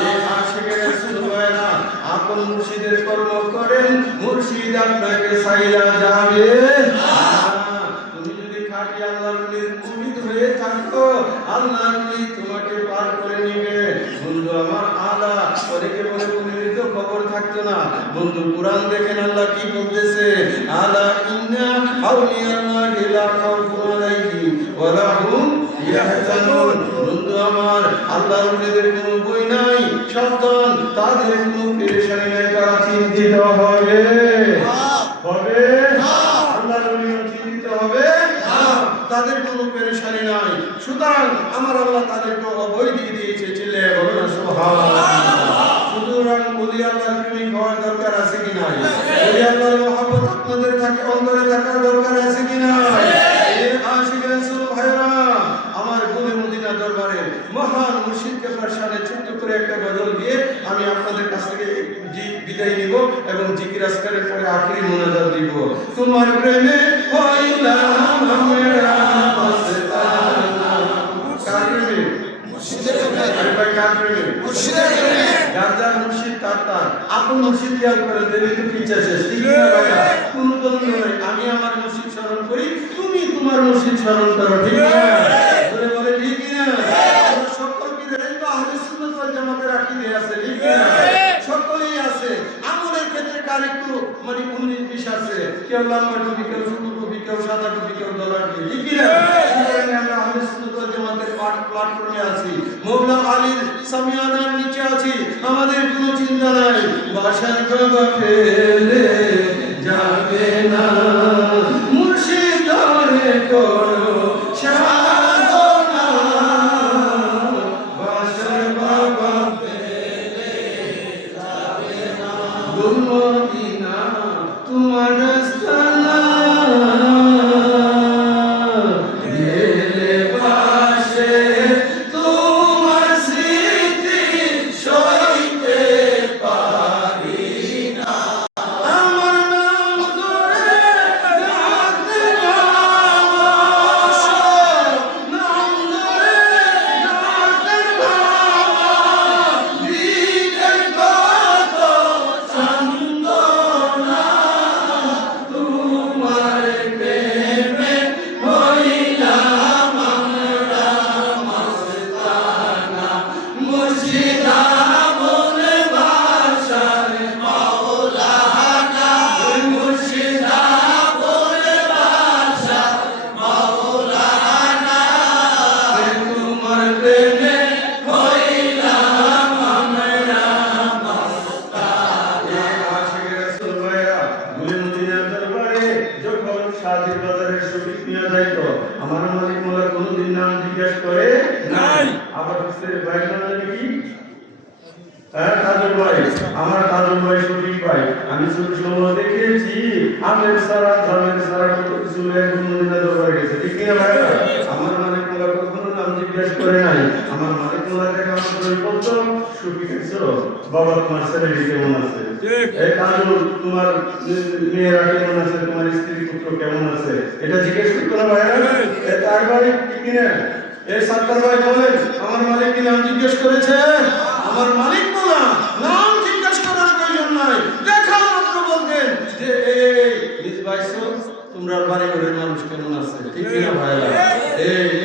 এই আশিকের রাসূল ভাইরা আপন মুর্শিদের কর্ম করেন মুর্শিদ আপনাকে সাইরা যাবে না তুমি যদি খাঁটি আল্লাহর ওলির মুরিদ হয়ে থাকো আল্লাহর ওলি তোমাকে পার করে নেবে বন্ধু আমার আলা অনেকে বলে পরিমিত খবর থাকতো না বন্ধু কুরআন দেখেন আল্লাহ কি বলতেছে আলা ইন্না আউলিয়াল্লাহি লা খাউফুন আলাইহিম ওয়া লা হুম ইয়াহজানুন বন্ধু আমার আল্লাহর ওলিদের কোনো বই নাই সাবধান তাদের কোনো পেরেশানি নাই তারা চিন্তিত হবে আল্লাহর ওলি চিন্তিত হবে তাদের কোনো পেরেশানি নাই সুতরাং আমার আল্লাহ তাদেরকে অভয় দিয়ে দিয়েছে ছেলে বলো না সুবহানাল্লাহ সুতরাং ওলি আল্লাহর প্রেমিক হওয়ার দরকার আছে কি নাই ওলি আল্লাহর মহব্বত আপনাদের থাকে অন্তরে থাকার দরকার আছে কি নাই এই আশিক রাসূল ভাইরা আমার গুণে মদিনা দরবারে মহান মুর্শিদ কেবলার শানে ছোট্ট করে একটা গজল দিয়ে আমি আপনাদের কাছ থেকে বিদায় নিব এবং জিকির আজকারের পরে আখেরি মোনাজাত দিব তোমার প্রেমে হইলাম আমরা মাস্তানা কার প্রেমে মুর্শিদের প্রেমে আরে ভাই কার প্রেমে মুর্শিদের প্রেমে যার যার মুর্শিদ তার আপন মুর্শিদ খেয়াল করেন দিলে তো পিছা শেষ ঠিক না ভাইরা কোনো দ্বন্দ্ব নাই আমি আমার মুর্শিদ স্মরণ করি তুমি তোমার মুর্শিদ স্মরণ করো ঠিক না বলে বলে ঠিক না আমরা সকল কি জানেন তো আহলে সুন্নাত ওয়াল জামাতের আকীদা আছে ঠিক না সকলেই আছে আমলের ক্ষেত্রে কার একটু মানে 19-20 আছে কেউ লম্বা টুপি কেউ সরু টুপি কেউ সাদা টুপি কেউ দলা টুপি ঠিক না আমরা আহলে সুন্নাত ওয়াল জামাতের প্ল্যাটফর্মে আছি মওলা আলীর সামিয়ানার নিচে আছি আমাদের কোনো চিন্তা নাই বাসার বাবা ফেলে যাবে না মুর্শিদ ধরে করো সাধনা বাসার বাবা ফেলে যাবে না মদিনা তোমার রাস্তানা গেলে পাশে তোমার স্মৃতি সইতে পারি না আমার নাম ধরে ডাকতে বাবা নাম ধরে ডাকতে বাবা দিলের কত চন্দনা তোমার প্রেমে হইলাম আমরা মাস্তানা মুর্শিদা বলে বাসার মাওলানা মুর্শিদা বলে বাসার মাওলানা তোমার প্রেমে হইলাম আমরা মাস্তানা আশিক রাসূল ভাইরা গুলে মদিনার দরবারে যখন সাদির বাজারের শফিক নিয়ে যাইতো আমার মালিক মোলা কোনদিন নাম জিজ্ঞেস করে নাই আবার হচ্ছে ভাইয়ের নাম কি হ্যাঁ কাজল ভাই, আমার কাজল ভাই শফিক ভাই, আমি ছোট সময় দেখেছি আমের সারা ধানের সারা কত কিছু মদিনা দরবারে গেছে, ঠিক কিনা ভাই? আমার মালিক মোলা কখনো নাম জিজ্ঞেস করে নাই। আমার মালিক মোলা দেখা মাত্রই বলতো শফিক আছো বাবা, তোমার ছেলে কেমন আছে? এই কাজল তোমার মেয়েরা কেমন আছে, তোমার স্ত্রী পুত্র কেমন আছে, এটা জিজ্ঞেস করতো না ভাই? তার বাড়ি ঠিক কিনা? এই সরকার ভাই বলেন আমার মালিক কি নাম জিজ্ঞেস করেছে? আমার মালিক বলা নাম জিজ্ঞেস করার প্রয়োজন নাই, দেখা মাত্র বলতেন যে এই নিজ ভাইসো তোমরা বাড়ি ঘরের মানুষ কেমন আছে, ঠিক কিনা ভাইরা?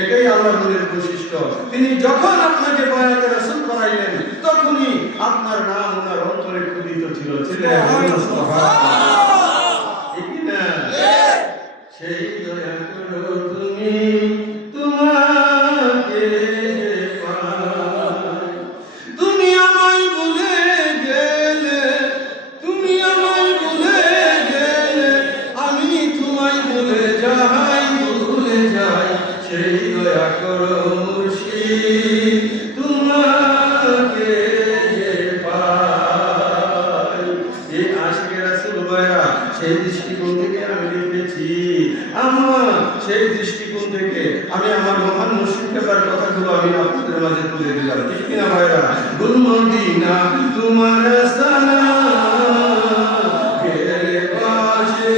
এটাই আল্লাহর নূরের বৈশিষ্ট্য। তিনি যখন আপনাকে বায়াতে রাসূল করাইলেন তখনই আপনার নাম ওনার অন্তরে খোদিত ছিল। ঠিক কিনা? সেই দয়া করো তুমি তোমাকে পাই, তুমি আমায় ভুলে গেলে, তুমি আমায় ভুলে গেলে, আমি তোমায় ভুলে যাই, ভুলে যাই। সেই দয়া করো মুর্শিদ তোমাকে পাই। এই আশিকে রাসূল ভাইরা সেই দৃষ্টিকোণ থেকে আমি লিখেছি, আমার সেই দৃষ্টিকোণ থেকে আমি আমার মহান মুর্শিদ কেবলার কথাগুলো আমি আপনাদের মাঝে তুলে দিলাম, ঠিক কিনা ভাইরা? গুল মদিনা তোমার সালাম গেলে পাশে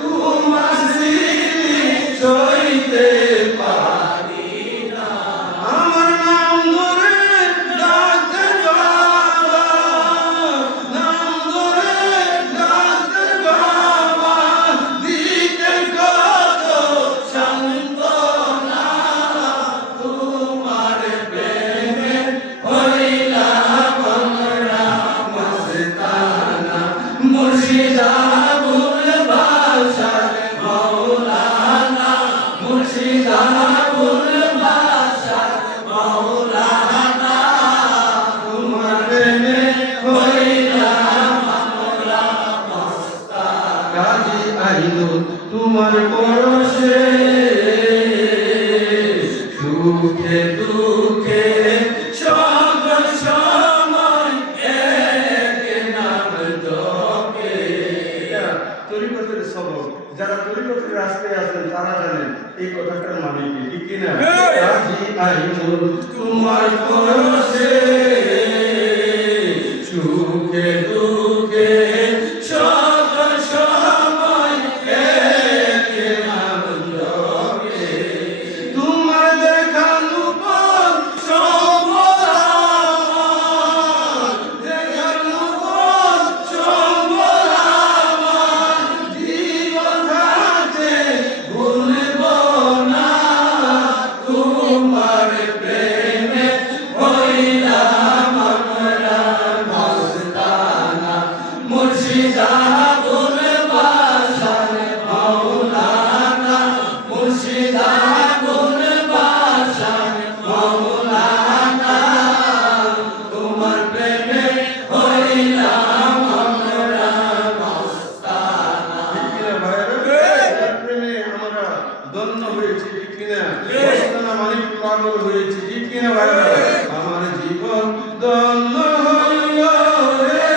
তোমার স্মৃতি সইতে পারি না, আমার নাম ধরে ডাকতে বাবা, নাম ধরে ডাকতে বাবা, দিতে কত সান্ত্বনা, তোমার প্রেমে হইলাম আমরা মস্তানা, মুর্শিদা বুল বাদশাহ মাওলানা, মুর্শিদা বুল বাদশাহ মাওলানা, তোমার প্রেমে হইলাম আমরা মস্তানা। কাজী আইনু তোমার পরশে সুখে দুঃখে সব সময় এক নাম জপে। তরিকতের সবক, যারা তরিকতের রাস্তায় আছেন তারা জানেন এই কথাটার মানে কি, ঠিক কিনা? কাজী আইনু তোমার পরশে সুখে দুঃখে সব সময় এক নাম জপে, তোমার দেখানো পথ সম্বল, দেখানো পথ সম্বল আমার জীবন হাতে ভুলব না, তোমার প্রেমে হইলাম আমরা মস্তানা, মুর্শিদা বুল বাদশাহ মাওলানা, মুর্শিদা বুল বাদশাহ মাওলানা, তোমার প্রেমে হইলাম আমরা মস্তানা। ঠিক কিনা ভাইরা? প্রেমে আমরা ধন্য হয়েছি, ঠিক কিনা? মস্তানা মানে পাগল হয়েছি, ঠিক কিনা ভাইরা? আমার জীবন ধন্য হইল রে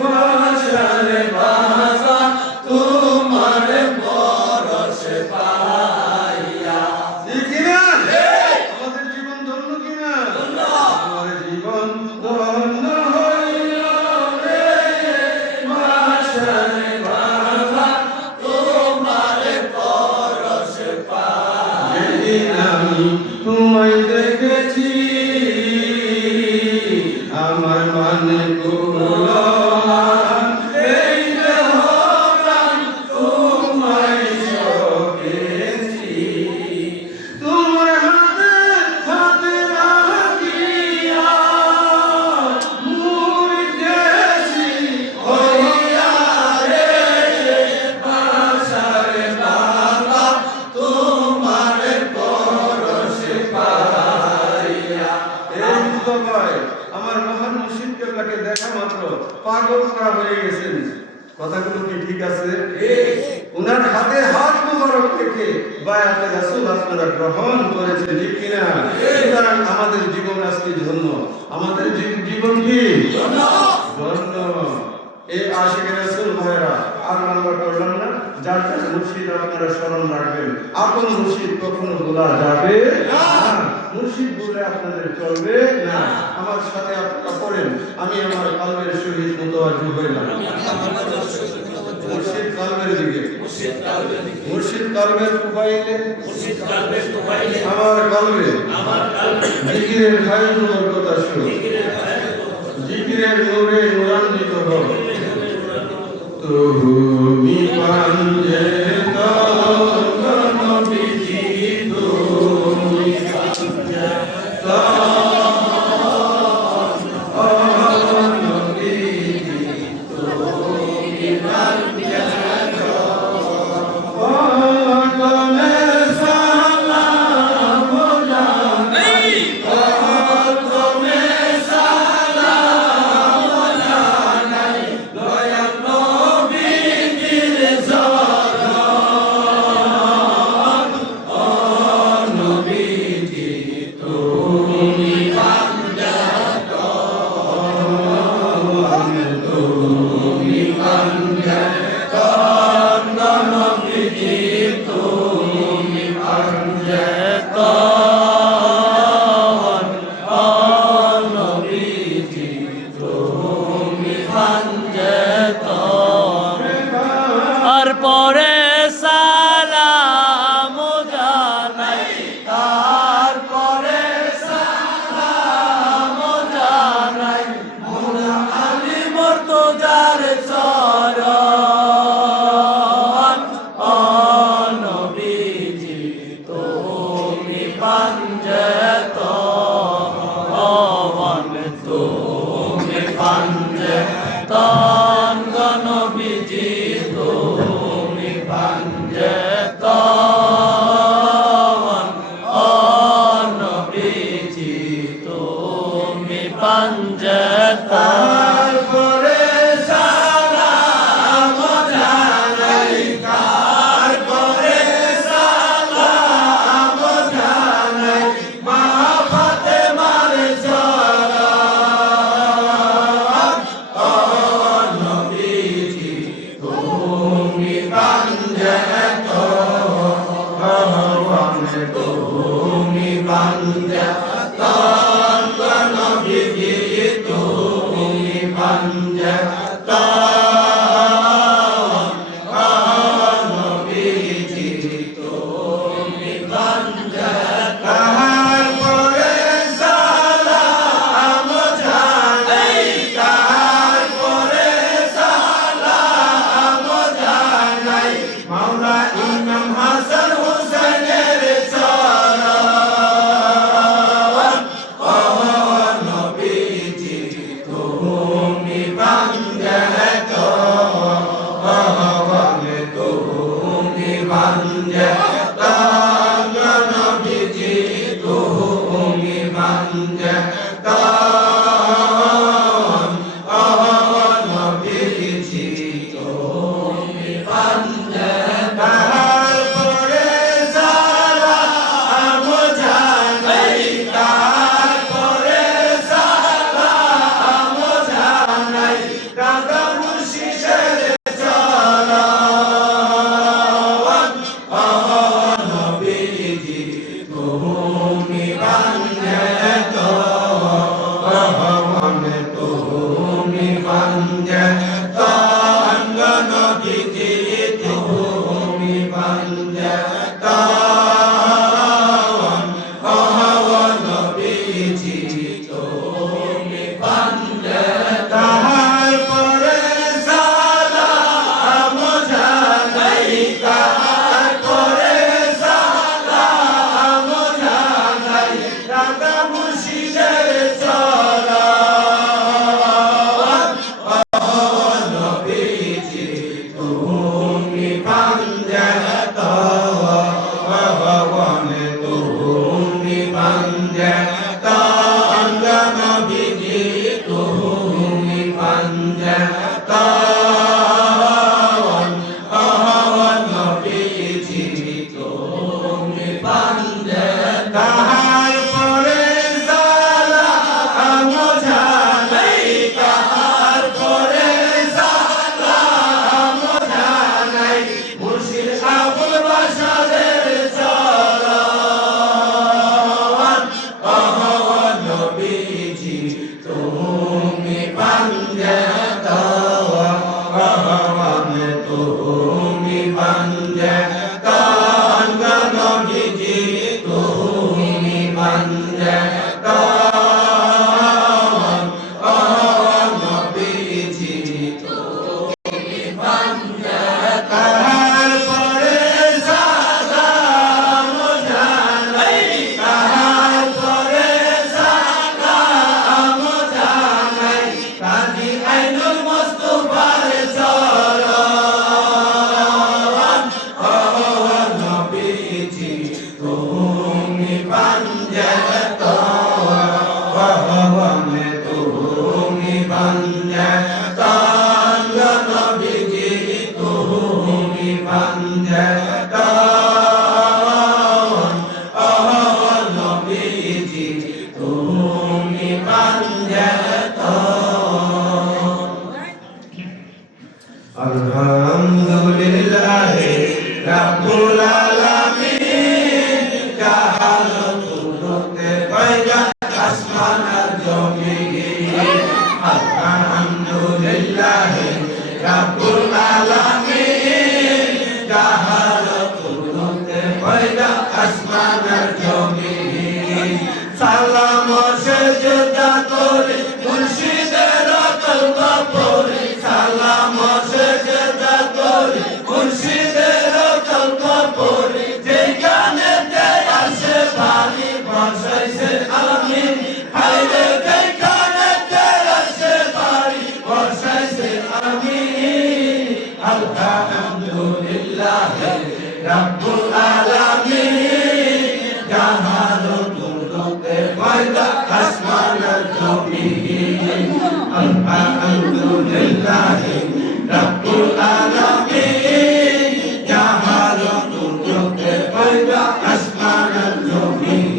বাদশার বাদশা তোমার পরশ পাইয়া, ঠিক কিনা? আমাদের জীবন ধন্য কিনা? আমার জীবন ধন্য হইল রে বাদশার বাদশা তোমার পরশ পাইয়া। যেদিন আমি তোমায় দেখেছি আমার মানে এই দেহ প্রাণ তোমায় সপেছি, তোমার হাতে হাতে রাখিয়া মুর্দেছি হইয়া রে বাদশার বাবা তোমার পরশ পাইয়া। এই তো ভাই আমার মহান মুর্শিদ কেবলাকে দেখা মাত্র পাগল করা হয়ে গেছেন, কথাগুলো কি ঠিক আছে? উনার হাতে হাত মোবারক রেখে বায়াতে রাসূল আপনারা গ্রহণ করেছেন, ঠিক কিনা? সুতরাং আমাদের জীবন আজকে ধন্য, আমাদের জীবন কি ধন্য। এই আশিকের রাসূল ভাইরা আর নাম্বার করলাম না, যার কাছে মুর্শিদ আপনারা স্মরণ রাখবেন। আপন মুর্শিদ কখনো ভোলা যাবে না, মুর্শিদ বলে আপনাদের চলবে না। আমার সাথে আপনারা পড়েন, আমি আমার কলবের সহিত মুতাওয়াজ্জিহ হইলাম মুর্শিদ কলবের দিকে, মুর্শিদ কলবের প্রোফাইলে, আমার কলবে জিকিরের ফায়ুজ বরকত আসো, জিকিরের নূরে নূরান্বিত হও। তুমি পাঞ্জে নবীজি, তুমি পাঞ্জে আর পরে সালাম জানাই, তারপরে সালাম জানাই মোরা আলী মুর্তজার চরণ। ও নবীজি তুমি পাঞ্জেতন, তুমি পাঞ্জেতন গো নবীজি, তুমি পাঞ্জেতন। ও নবীজি তুমি পাঞ্জেতন। তারপরে সালাম জানাই, তারপরে সালাম জানাই মা ফাতেমার চরণ। ও নবীজি তুমি পাঞ্জেতন, তুমি পাঞ্জেতন গো নবীজি, তুমি পাঞ্জেতন। ও নবীজি তুমি পাঞ্জেতন। তারপরে সালাম জানাই, তারপরে সালাম জানাই মাওলা ইমাম হাসান হুসাইনের চরণ। ও নবীজি তুমি পাঞ্জেতন, তুমি পাঞ্জেতন নবীজি, তুমি পাঞ্জেতন। ও নবীজি তুমি পাঞ্জেতন। তারপরে সালাম জানাই, তারপরে সালাম জানাই দাদা মুর্শিদের চরণ। ও নবীজি তুমি পাঞ্জেতন, তুমি পাঞ্জেতন গো নবীজি, তুমি পাঞ্জেতন। ও নবীজি তুমি পাঞ্জেতন। তারপরে সালাম জানাই, তারপরে সালাম জানাই দাদা জাহালতে পয়দা আসমান আর জমিন আলহামদুলিল্লাহ রাব্বুল আলামিন জাহালতে পয়দা আসমান আর জমিন সালাম সেজদা করে মুর্শিদের কলমা পড়ে সালাম সেজদা করে মুর্শিদের কলমা পড়ে যে গানেতে আসে বাড়ি বসাইছে আমিন হায়রে যে গানেতে আসে বাড়ি বসাইছে আমিন আলহামদুলিল্লাহ রাব্বুল আলামিন জাহালতে পয়দা আসমান আর জমিন আলহামদুলিল্লাহ রাব্বুল আলামিন জাহালতে পয়দা আসমান আর জমিন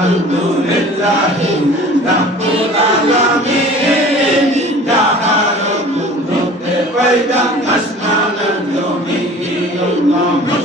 Alhamdulillah, Rabbul Alamin, Jahalulte Paida Asman al-Jomin, Allah.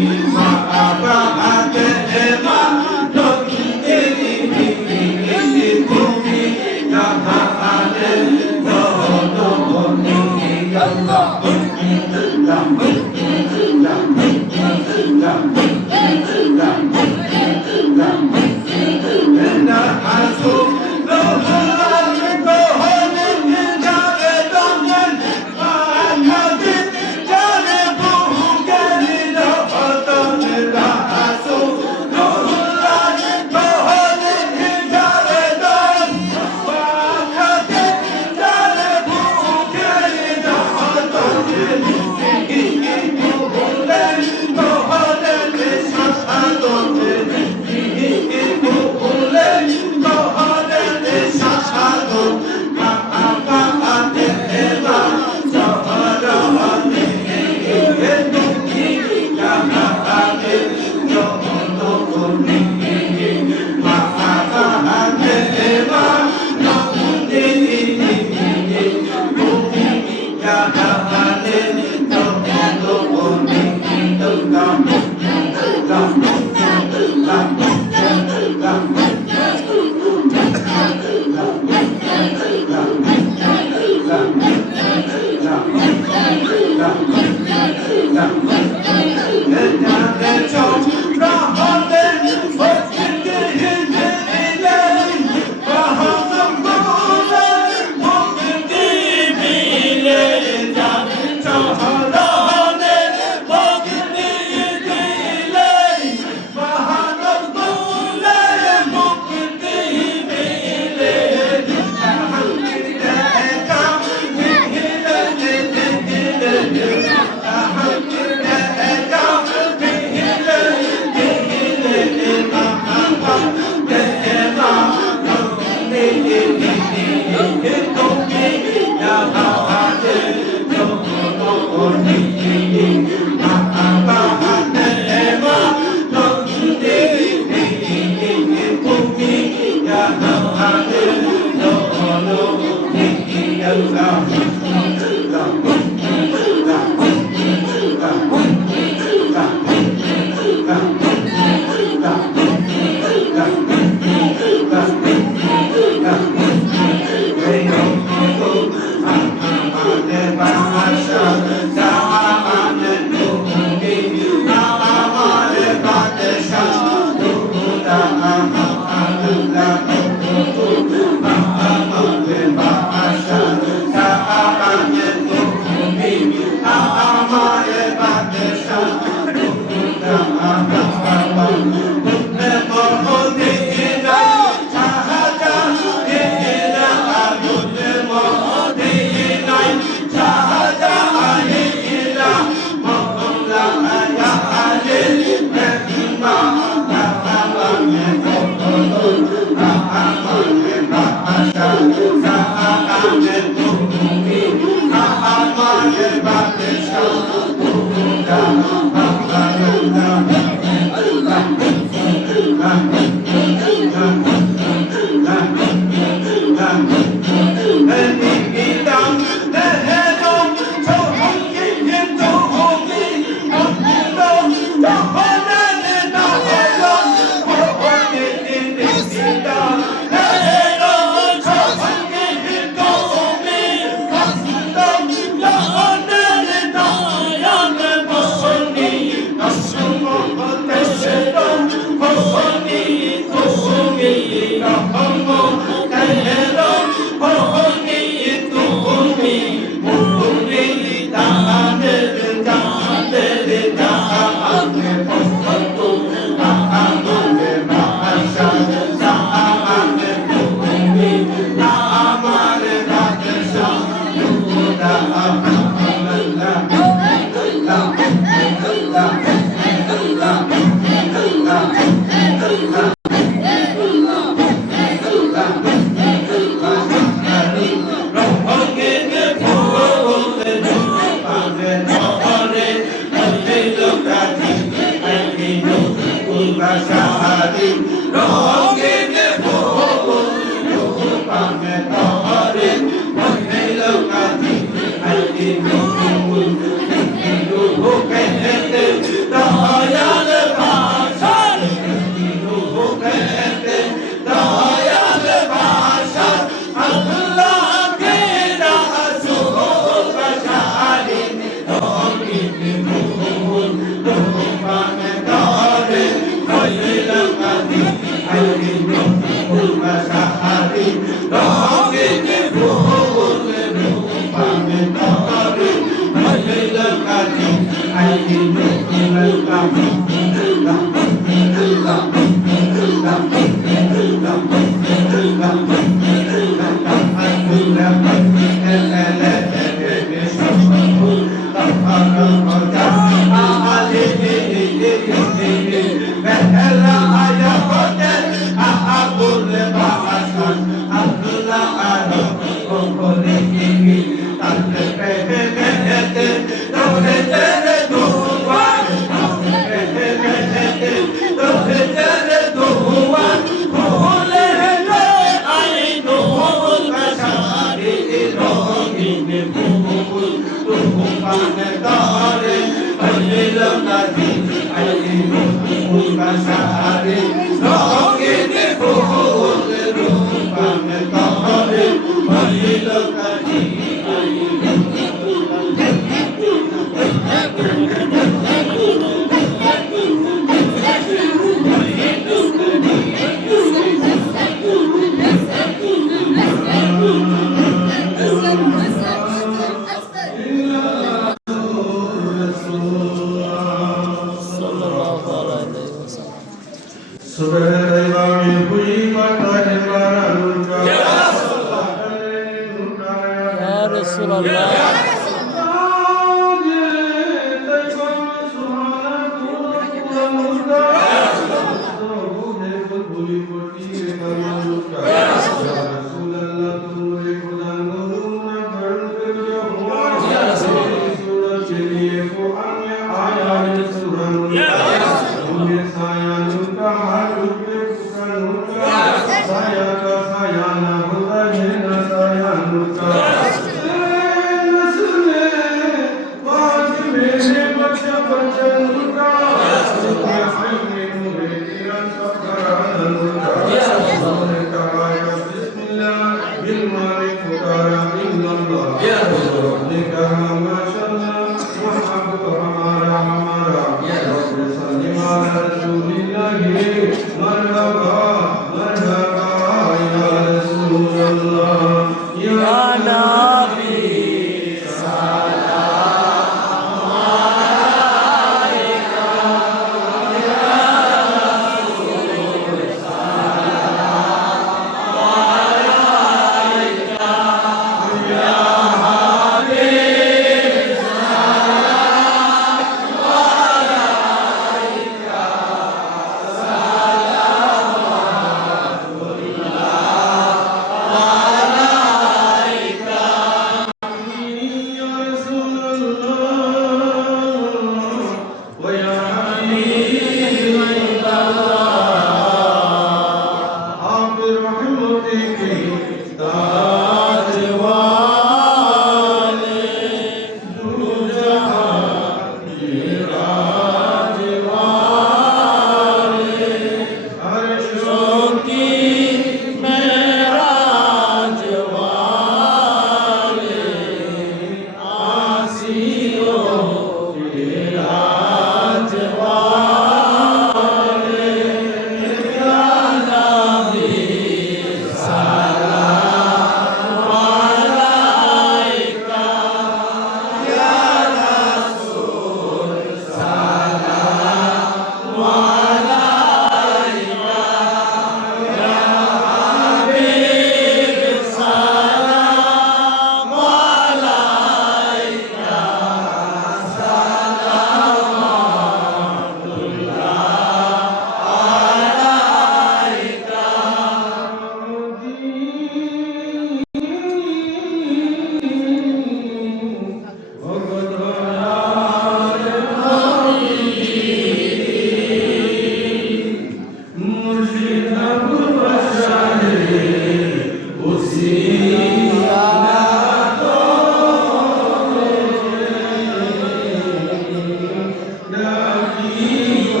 ডাকিব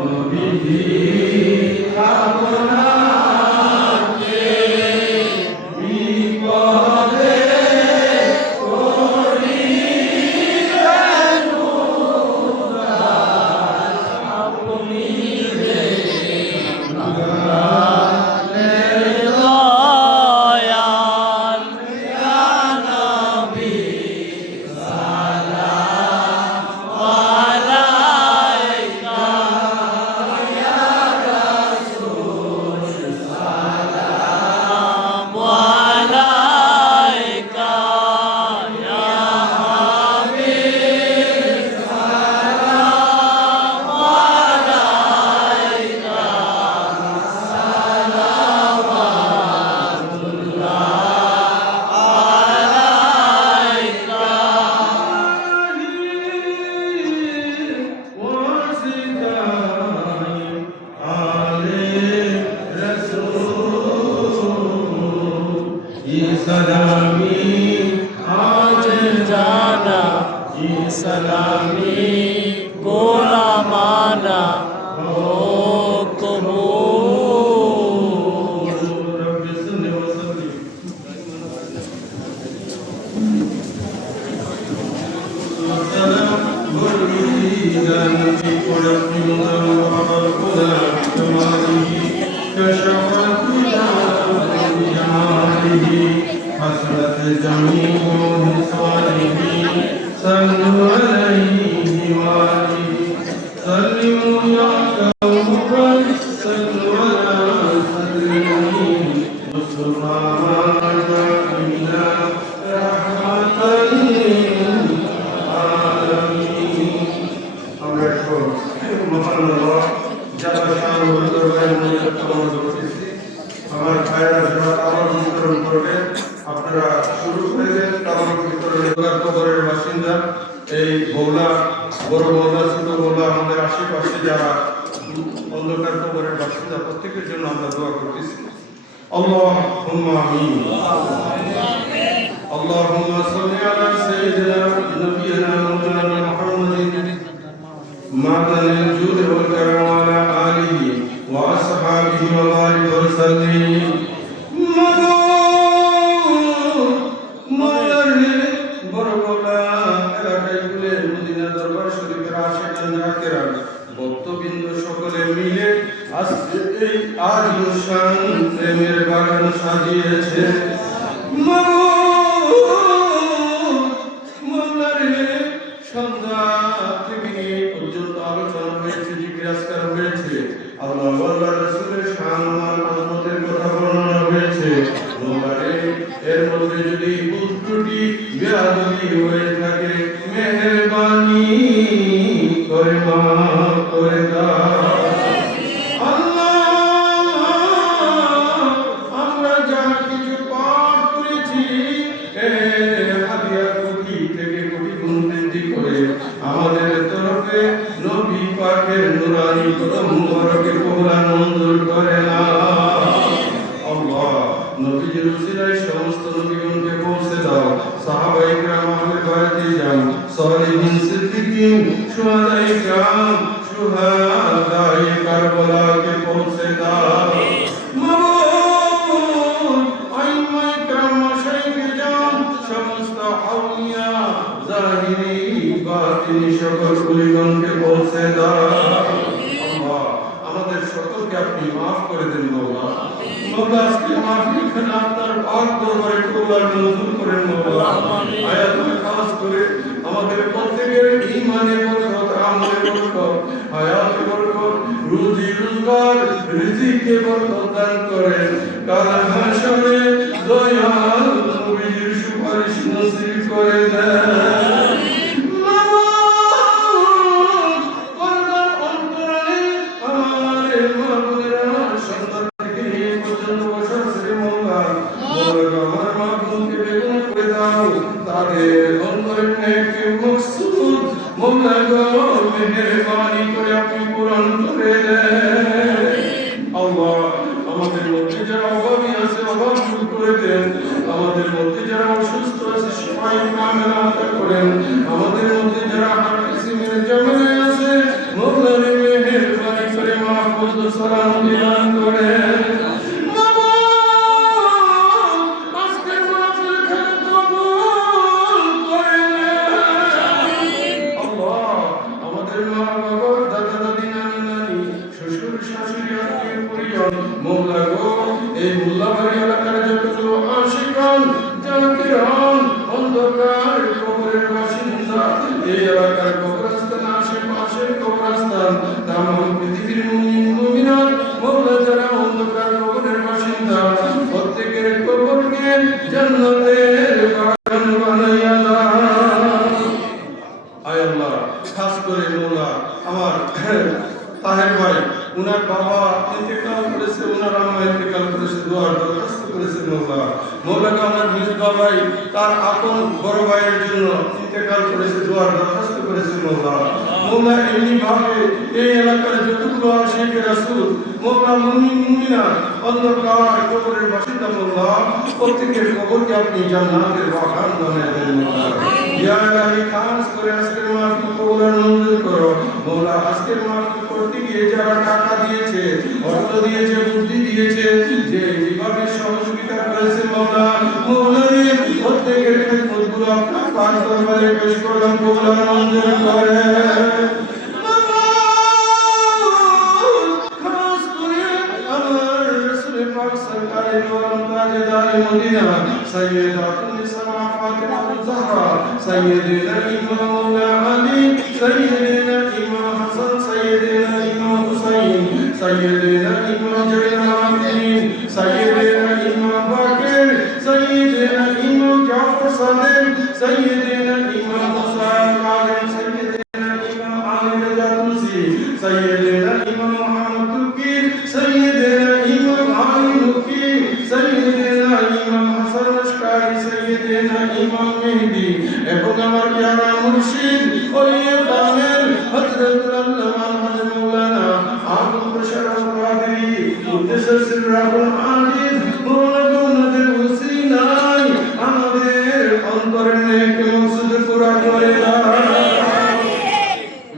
নবীজি আপনাকে বিপদে করিলেন উদ্ধার। আপনি যে দয়াল ইয়া নবী সালাম আলাইকা ইয়া রাসূল সালাম আলাইকা ইয়া হাবিব সালাম আলাইকা জানা ইসলামি গোলামানা ও কবুল। حسنت جميع خصاله صلوا عليه وآله سلموا يا قوم صلوا على سيدنا مصطفى إلا رحمة للعالمين. আমরা মহান আল্লাহ যারা শানুর দরবারে মুনাজাত করতেছি, আমার ভাইরা যারা তাওয়াব বিতরণ করবেন, আপনারা শুরু করে দেন। তাওয়াব বিতরণের কবরের বাসিন্দা এই বৌলা, বড় বৌলা, ছোট বৌলা, আমাদের আশেপাশে যারা অন্ধকার কবরের বাসিন্দা, প্রত্যেকের জন্য আমরা দোয়া করতেছি। আল্লাহুম্মা আমিন। আল্লাহুম্মা সাল্লি আলা সাইয়্যিদিনা নাবিয়িনা মাওলানা মুহাম্মাদিন معدن الجود والكرم وعلى آله وأصحابه وبارك وسلم. ভক্তবৃন্দ সকলে মিলে আজকে এই আলিশান প্রেমের বাগান সাজিয়েছে। সন্ধ্যা থেকে পর্যন্ত আলোচনা হয়েছে, জিজ্ঞাসা হয়েছে, আল্লাহ আল্লাহ রাসূলের সম্মান আজমতের কথা বর্ণনা হয়েছে। এর মধ্যে যদি ভুল ত্রুটি বেয়াদবি হয়ে থাকে, মেহেরবানি করে মাফ করে দাও। আল্লাহ, আমরা যা কিছু পাঠ করেছি হাদিয়া কোটি থেকে কোটি গুণ বৃদ্ধি করে আমাদের তরফে নবী পাকের নুরানি কদম মুবারকে কবুল মঞ্জুর করে না। আল্লাহ, নবীজির উসিলায় সমস্ত নবীগণকে পৌঁছে দাও। সাহাবায়ে কেরাম, আহলে বায়াতে যান, সালিহিন, সিদ্দিকিন, শুহাদায়ে কেরাম, শুহাদায়ে কারবালাকে পৌঁছে দাও। মাবুদ, আইম্মায়ে কেরাম, মাশায়েখে যান, সমস্ত আউলিয়া, জাহিরি, বাতিনি সকল কুলিগণকে পৌঁছে দাও। আল্লাহ, আমাদের সকলকে আপনি মাফ করে দেন মাওলা। মাওলা, আজকে মাহফিল খানা আপনার পাক দরবারে কবুল মঞ্জুর করেন মাওলা। আয়াত খাস করে আমাদের প্রত্যেকের ঈমানে বরকত, আমলে বরকত, হায়াতে বরকত, রুজি রোজগার, রিজিকে বরকত দান করেন। কাল হাশরে দয়াল নবীর সুপারিশ নসিব করে দেন। আমাদের মধ্যে যারা অভাবী আছে, অভাব দূর করে দেন। আমাদের মধ্যে যারা অসুস্থ আছে, সেবায় কামেলা করেন। আমাদের মধ্যে যারা হার কিসিমের জমে সালাম বিধান করে আজকের মাহফিল খান কবুল করে আল্লাহ আমাদের মা বাবা দাদা দাদি নানা নানি শ্বশুর শাশুড়ি আত্মীয় পরিজন মৌলা গো এই মোল্লাবাড়ি এলাকার যতগুলো আশিকান জাকিরান অন্ধকার কবরের বাসিন্দা এই এলাকার কবরস্থান আশেপাশের কবরস্থান তামাম পৃথিবীর মুমিন মুমিনাত মৌলা যারা অন্ধকার কবরের বাসিন্দা প্রত্যেকের কবরকে জান্নাতের বাগান বানাইয়া দাও আয় আল্লাহ খাস করে মৌলা আমার তাহের ভাই উনার বাবা ইন্তেকাল করেছে উনার আম্মা ইন্তেকাল করেছে দোয়ার দরখাস্ত করেছে মৌলাকে আমার নিজ বাবাই তার আপন বড় ভাইয়ের জন্য ইন্তেকাল করেছে দোয়ার দরখাস্ত করেছে মৌলা এমনি ভাবে এই এলাকার যতগুলো আশিক রাসূল মৌলা মুমিন মুমিনা অন্ধকার কবরের বাসিন্দা মৌলা প্রত্যেকের কবরকে আপনি জান্নাতের বাগান বানিয়ে দেন মৌলা ইয়া ইলাহি খাস করে আজকের মাহফিল কবুল মঞ্জুর করো মৌলা আজকের মাহফিল করতে গিয়ে যারা টাকা দিয়েছে অর্থ দিয়েছে বুদ্ধি দিয়েছে যে যেভাবে সহযোগিতা করেছে মৌলা মৌলারে প্রত্যেকের খেদমতগুলো আপনার পাক দরবারে পেশ করলাম মৌলা মঞ্জুর করে খাস করে আমার রাসূল পাক সরকারে নূর তাজদার মদিনা সাইয়্যিদাতুন নিসা ফাতিমা জাহরা সাইয়্যিদিনা ইমাম মৌলা আলী সাইয়্যিদিনা ইমাম হাসান সাইয়্যিদিনা ইমাম হুসাইন সাইয়্যিদিনা ইমাম জাইনুল আবেদিন সাইয়্যিদিনা ইমাম বাকির সাইয়্যিদিনা ইমাম জাফর সাদেক সাইয়্যিদিনা ইমাম হুসাইন কাযিম সাইয়্যিদিনা ইমাম আলী রাজা তুলসী সাইয়্যিদিনা ইমাম মুহাম্মদ তুকির সাইয়্যিদিনা ইমাম আলী মুকি সাইয়্যিদিনা ইমাম হাসান আশকারি সাইয়্যিদিনা ইমাম মেহদি এবং আমার প্যারা মুর্শিদ ওলিয়ে কামেল হযরত আল্লামা হযরত মাওলানা আবুল বশর আল-কাদেরী মুদ্দাসির সিররাহুল আজিজ মৌলানা ওনাদের ওসিলায় আমাদের অন্তরের নেক মকসুদ পুরা করে দাও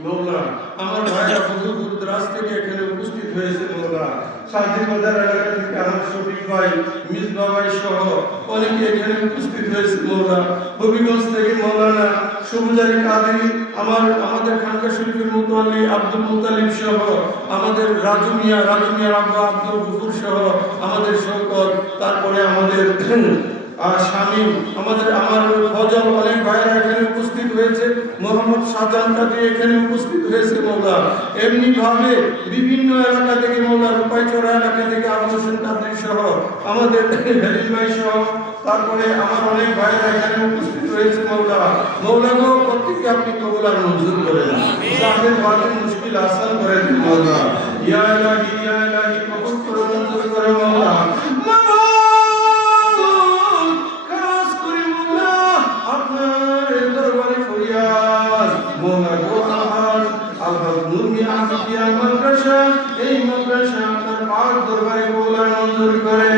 মৌলা আমার ভাইরা বহু দূর দরাজ থেকে এখানে উপস্থিত হয়েছে মৌলা সাথী বাজার এলাকা থেকে আমার শফিক ভাই মিসবা ভাই সহ অনেকে এখানে উপস্থিত হয়েছে মৌলা হবিগঞ্জ থেকে মৌলানা সবুজারি কাদেরী আমাদের খানকা শরীফের মুতাল্লি আব্দুল মুতালিব সহ আমাদের রাজু মিয়া আব্বা আব্দুল গফুর সহ আমাদের শওকত তারপরে আমাদের শামীম আমার ফজল অনেক ভাইরা এখানে উপস্থিত হয়েছে মোহাম্মদ শাহজাহান কাদি এখানে উপস্থিত হয়েছে মৌলা এমনি ভাবে বিভিন্ন এলাকা থেকে মৌলা রূপাইচড়া এলাকা থেকে আবু হোসেন কাদি সহ আমাদের হেলিম ভাই সহ তারপরে আমার অনেক ভাইরা এখানে উপস্থিত হয়েছে মৌলা গো প্রত্যেককে আপনি কবুল আর মঞ্জুর করেন যাদের বাকি মুশকিল আসান করে দিন মৌলা ইয়া ইলাহি কবুল করে মঞ্জুর করে মৌলা আপনার দরবারে ফরিয়াদ মৌলা গো আলহাজ নূর মিয়া আফিয়া মাদ্রাসা এই মাদ্রাসা আপনার পাক দরবারে মৌলা মঞ্জুর করে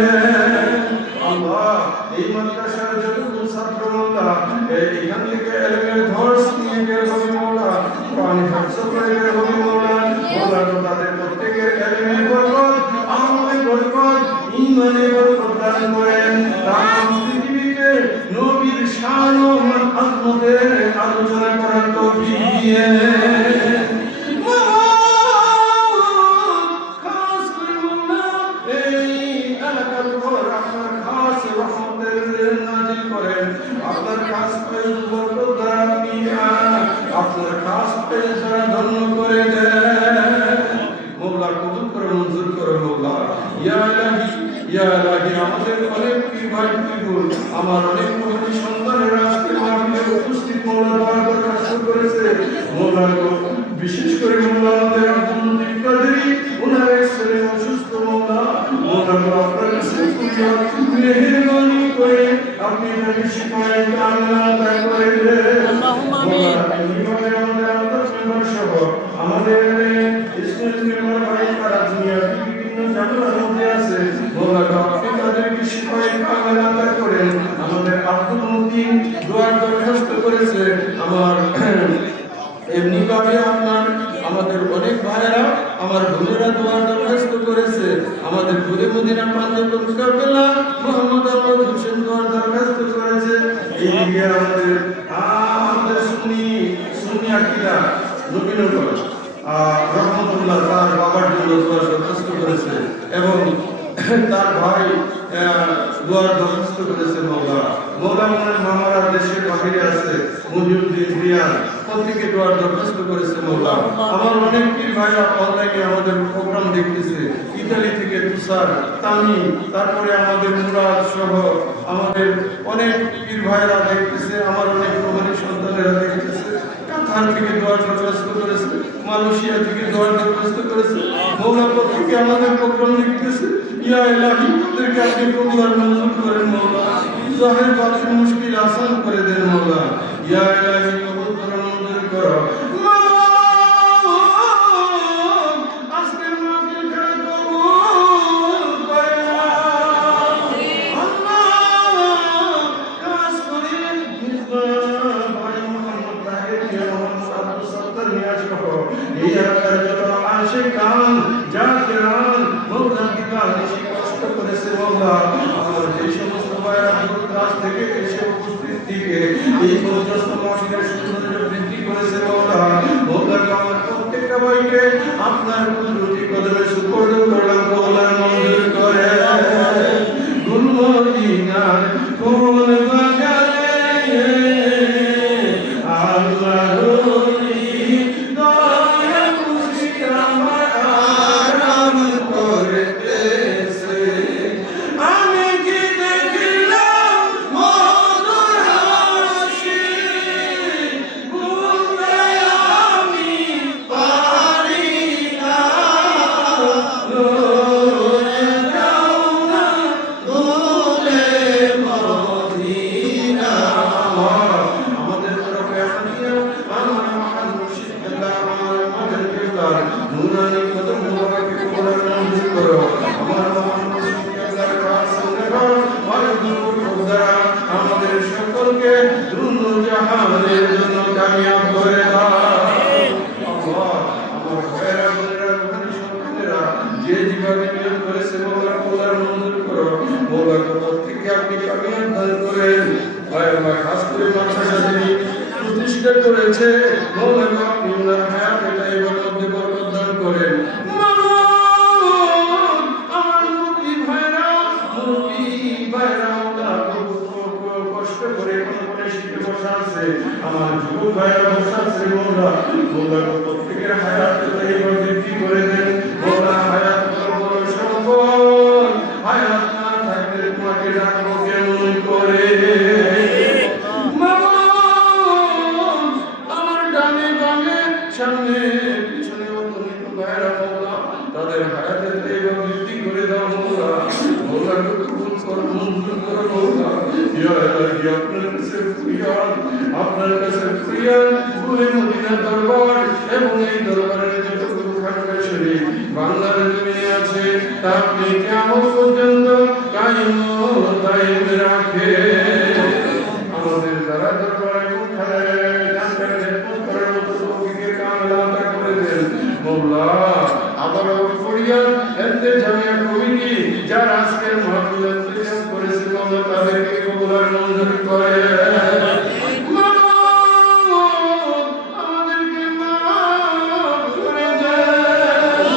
আল্লাহ এই মাদ্রাসার যতগুলো ছাত্র মৌলা এখান থেকে এলেমের ধর্স নিয়ে বের হবে মৌলা কোরআন হাফজ করে বের হবে মৌলা তাদের প্রত্যেকের এলেমের বরকত আমলের বরকত ঈমানের বরকত দান করেন পৃথিবীতে নবীর শান ও আজমতের আলোচনা করার তৌফিক দিয়ে খাস করে মৌলা এই এলাকার উপর আপনার খাস রহমতের নাজিল করেন আপনার খাস পেজ বরকত দ্বারা আপনি আপনার খাস পেজ দ্বারা ধন্য করে দেন মৌলা কবুল করে মঞ্জুর করে মৌলা ইয়া ইলাহি আমাদের অনেক পীর ভাই পীরগুল আমার অনেক মহতি সন্তানের আজকে মাহফিলে উপস্থিত মৌলা দোয়া দরখাস্ত করেছে মৌলা বিশেষ করে মৌলা আমাদের আব্দুল লতিফ কাদেরী ওনার ছেলে অসুস্থ মৌলা আপনার কাছে মেহেরবানি করে আপনি তাকে শিফায়ে কামিল আতা করে দেন মৌলা এইভাবে আমাদের আল্লাহ সহ আমাদের ইসলাম মেম্বার ভাই তারা দুনিয়ার বিভিন্ন জায়গার মধ্যে আছে মৌলা আপনি তাদেরকে শিফায়ে কামিল আতা করেন আমাদের আব্দুল মতিন দোয়ার দরখাস্ত করেছে আমার এমনি ভাবে আপনার আমাদের অনেক ভাইয়েরা আমার বোনেরা দোয়ার দরখাস্ত কাফেলা মোহাম্মদ আবুল হোসেন দোয়ার দরখাস্ত করেছে। এইদিকে আমাদের সুন্নি আকীদা নবীনগর রহমতুল্লাহ তার বাবার জন্য দোয়ার দরখাস্ত করেছে এবং তার ভাই দোয়ার দরখাস্ত করেছে। মৌলানা মামারা দেশের বাহিরে আছে, মহিউদ্দিন রিয়াদ প্রত্যেকে দোয়ার দরখাস্ত করেছে। আমার অনেক পীর ভাইরা অনলাইনে আমাদের প্রোগ্রাম দেখতেছে, ইতালি থেকে তুষার, তামিম, তারপরে আমাদের মুরাদ সহ আমাদের অনেক পীর ভাইরা দেখতেছে, আমার অনেক প্রমাণী সন্তানেরা দেখতেছে। কাতার থেকে দোয়ার দরখাস্ত করেছে, মালয়েশিয়া থেকে দোয়ার দরখাস্ত করেছে। মৌলা প্রত্যেকে আমাদের প্রোগ্রাম দেখতেছে। ইয়া ইলাহি, তাদেরকে আপনি কবুল মঞ্জুর করেন মৌলা, জাহের বাতিল মুশকিল আসান করে দেন মৌলা। ইয়া ইলাহি, কবুল করে মঞ্জুর করো। আজকের মাহফিল করে কবুল করে আল্লাহ। কাজ করে ভাই মোহাম্মদ তাহের মিয়া, মোহাম্মদ আব্দুল সত্তার মিয়া সহ এই এলাকার যত আশিকান জাকিরান মৌলা দিবা বেশি কষ্ট করেছে মৌলা। আমার যে সমস্ত ভাইরা দূর কাছ থেকে এসে উপস্থিত থেকে এই পর্যন্ত মাহফিলের সৌন্দর্য বৃদ্ধি করেছে মৌলা। মৌলা আমার প্রত্যেকটা ভাইকে আপনার কুদরতি কদমে সুপর্দ করলাম মৌলা, মঞ্জুর করে। গুলমদিনার ফুল বাগানে আল্লাহর দয়া খুশি আমার আরাম করতেছে। আমি কি দেখলাম মধুর হাসি, ভুলতে আমি পারি না। লয়ে যাও না ভুলে মদিনা। আমাদের তরফে আনিয়া আমার মহান মুর্শিদ আল্লাহ আমাদের কিবলার নুরানি কদম মোবারকে কবুল মঞ্জুর করো। আমার মহান মুর্শিদ আল্লাহর কাছে আমাদের সকলকে দুনিয়া জাহানের জন্য কামিয়াব করে দাও। আল্লাহ, আমার ভাইরা বোনেরা রুহানি সন্তানেরা যে যেভাবে নিয়ত করেছে মৌলা কবুল মঞ্জুর করো। মৌলা প্রত্যেককে আপনি কামিয়াব দান করেন। আল্লাহ, খাস করে মাদ্রাসা যিনি প্রতিষ্ঠা করেছে মৌলা আপনি ওনার হায়াতে তাইবার মধ্যে বরকত দান করেন। আমার মুরব্বি ভাইরা কষ্ট করে কোন শিখে বসা আছে, আমার যুবক ভাইরা বসা আছে মৌলা। মৌলা প্রত্যেকের হায়াতে তাইবার বৃদ্ধি করে দেন মৌলা। হায়াত বড় সম্পদ, হায়াত না থাকলে তোমাকে রাখবো কেমন করে। আমার ডানে বামে সামনে পিছনে অগণিত ভাইরা মৌলা, তাদের হায়াতে তাইবা বৃদ্ধি করে দাও মৌলা। মৌলা কবুল করো, মঞ্জুর করো মৌলা। ইয়া ইলাহি, আপনার কাছে ফরিয়াদ, আপনার কাছে ফরিয়াদ। পুরে মদিনা দরবার এবং এই দরবারের যতগুলো খানকা শরীফ বাংলার জমিনে আছে তা আপনি কিয়ামত পর্যন্ত কায়েম ও দায়েম রাখে। আমাদের দ্বারা দরবারে মুখারে জানকারে খেদমত করার মতো তৌফিকে কামিল আতা করে দেন মৌলা। আবারও ফরিয়াদ এতে জামিয়া কমিটি যারা আজকের মাহফিল ইন্তজাম করেছে মৌলা, তাদেরকে কবুল আর মঞ্জুর করে। আমাদেরকে মাফ করে দেন।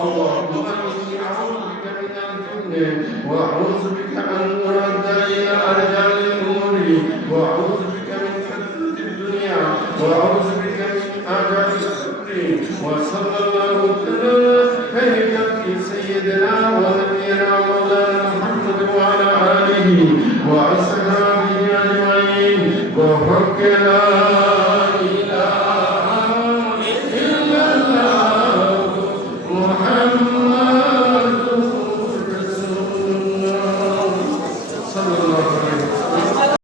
আল্লাহুম্মা ইন্নী আউযু বিকা মিনাল জুন্নি ওয়া আউযু বিকা আন উরাদ্দা ইলা আরজালিল উমুরি ওয়া আউযু বিকা মিন ফিতনাতিদ দুনিয়া ওয়া আউযু বিকা মিন আযাবিল কবরি। ওয়া সাল্লাল্লাহু আলা সাইয়্যিদিনা ওয়া নাবিয়িনা মাওলানা মুহাম্মদ ওয়া আলা আলিহি ওয়া আসহাবিহি আজমাইন ওয়া হাক্কা লা ইলাহা ইল্লাল্লাহ মুহাম্মাদুর রাসূলুল্লাহ সাল্লাল্লাহু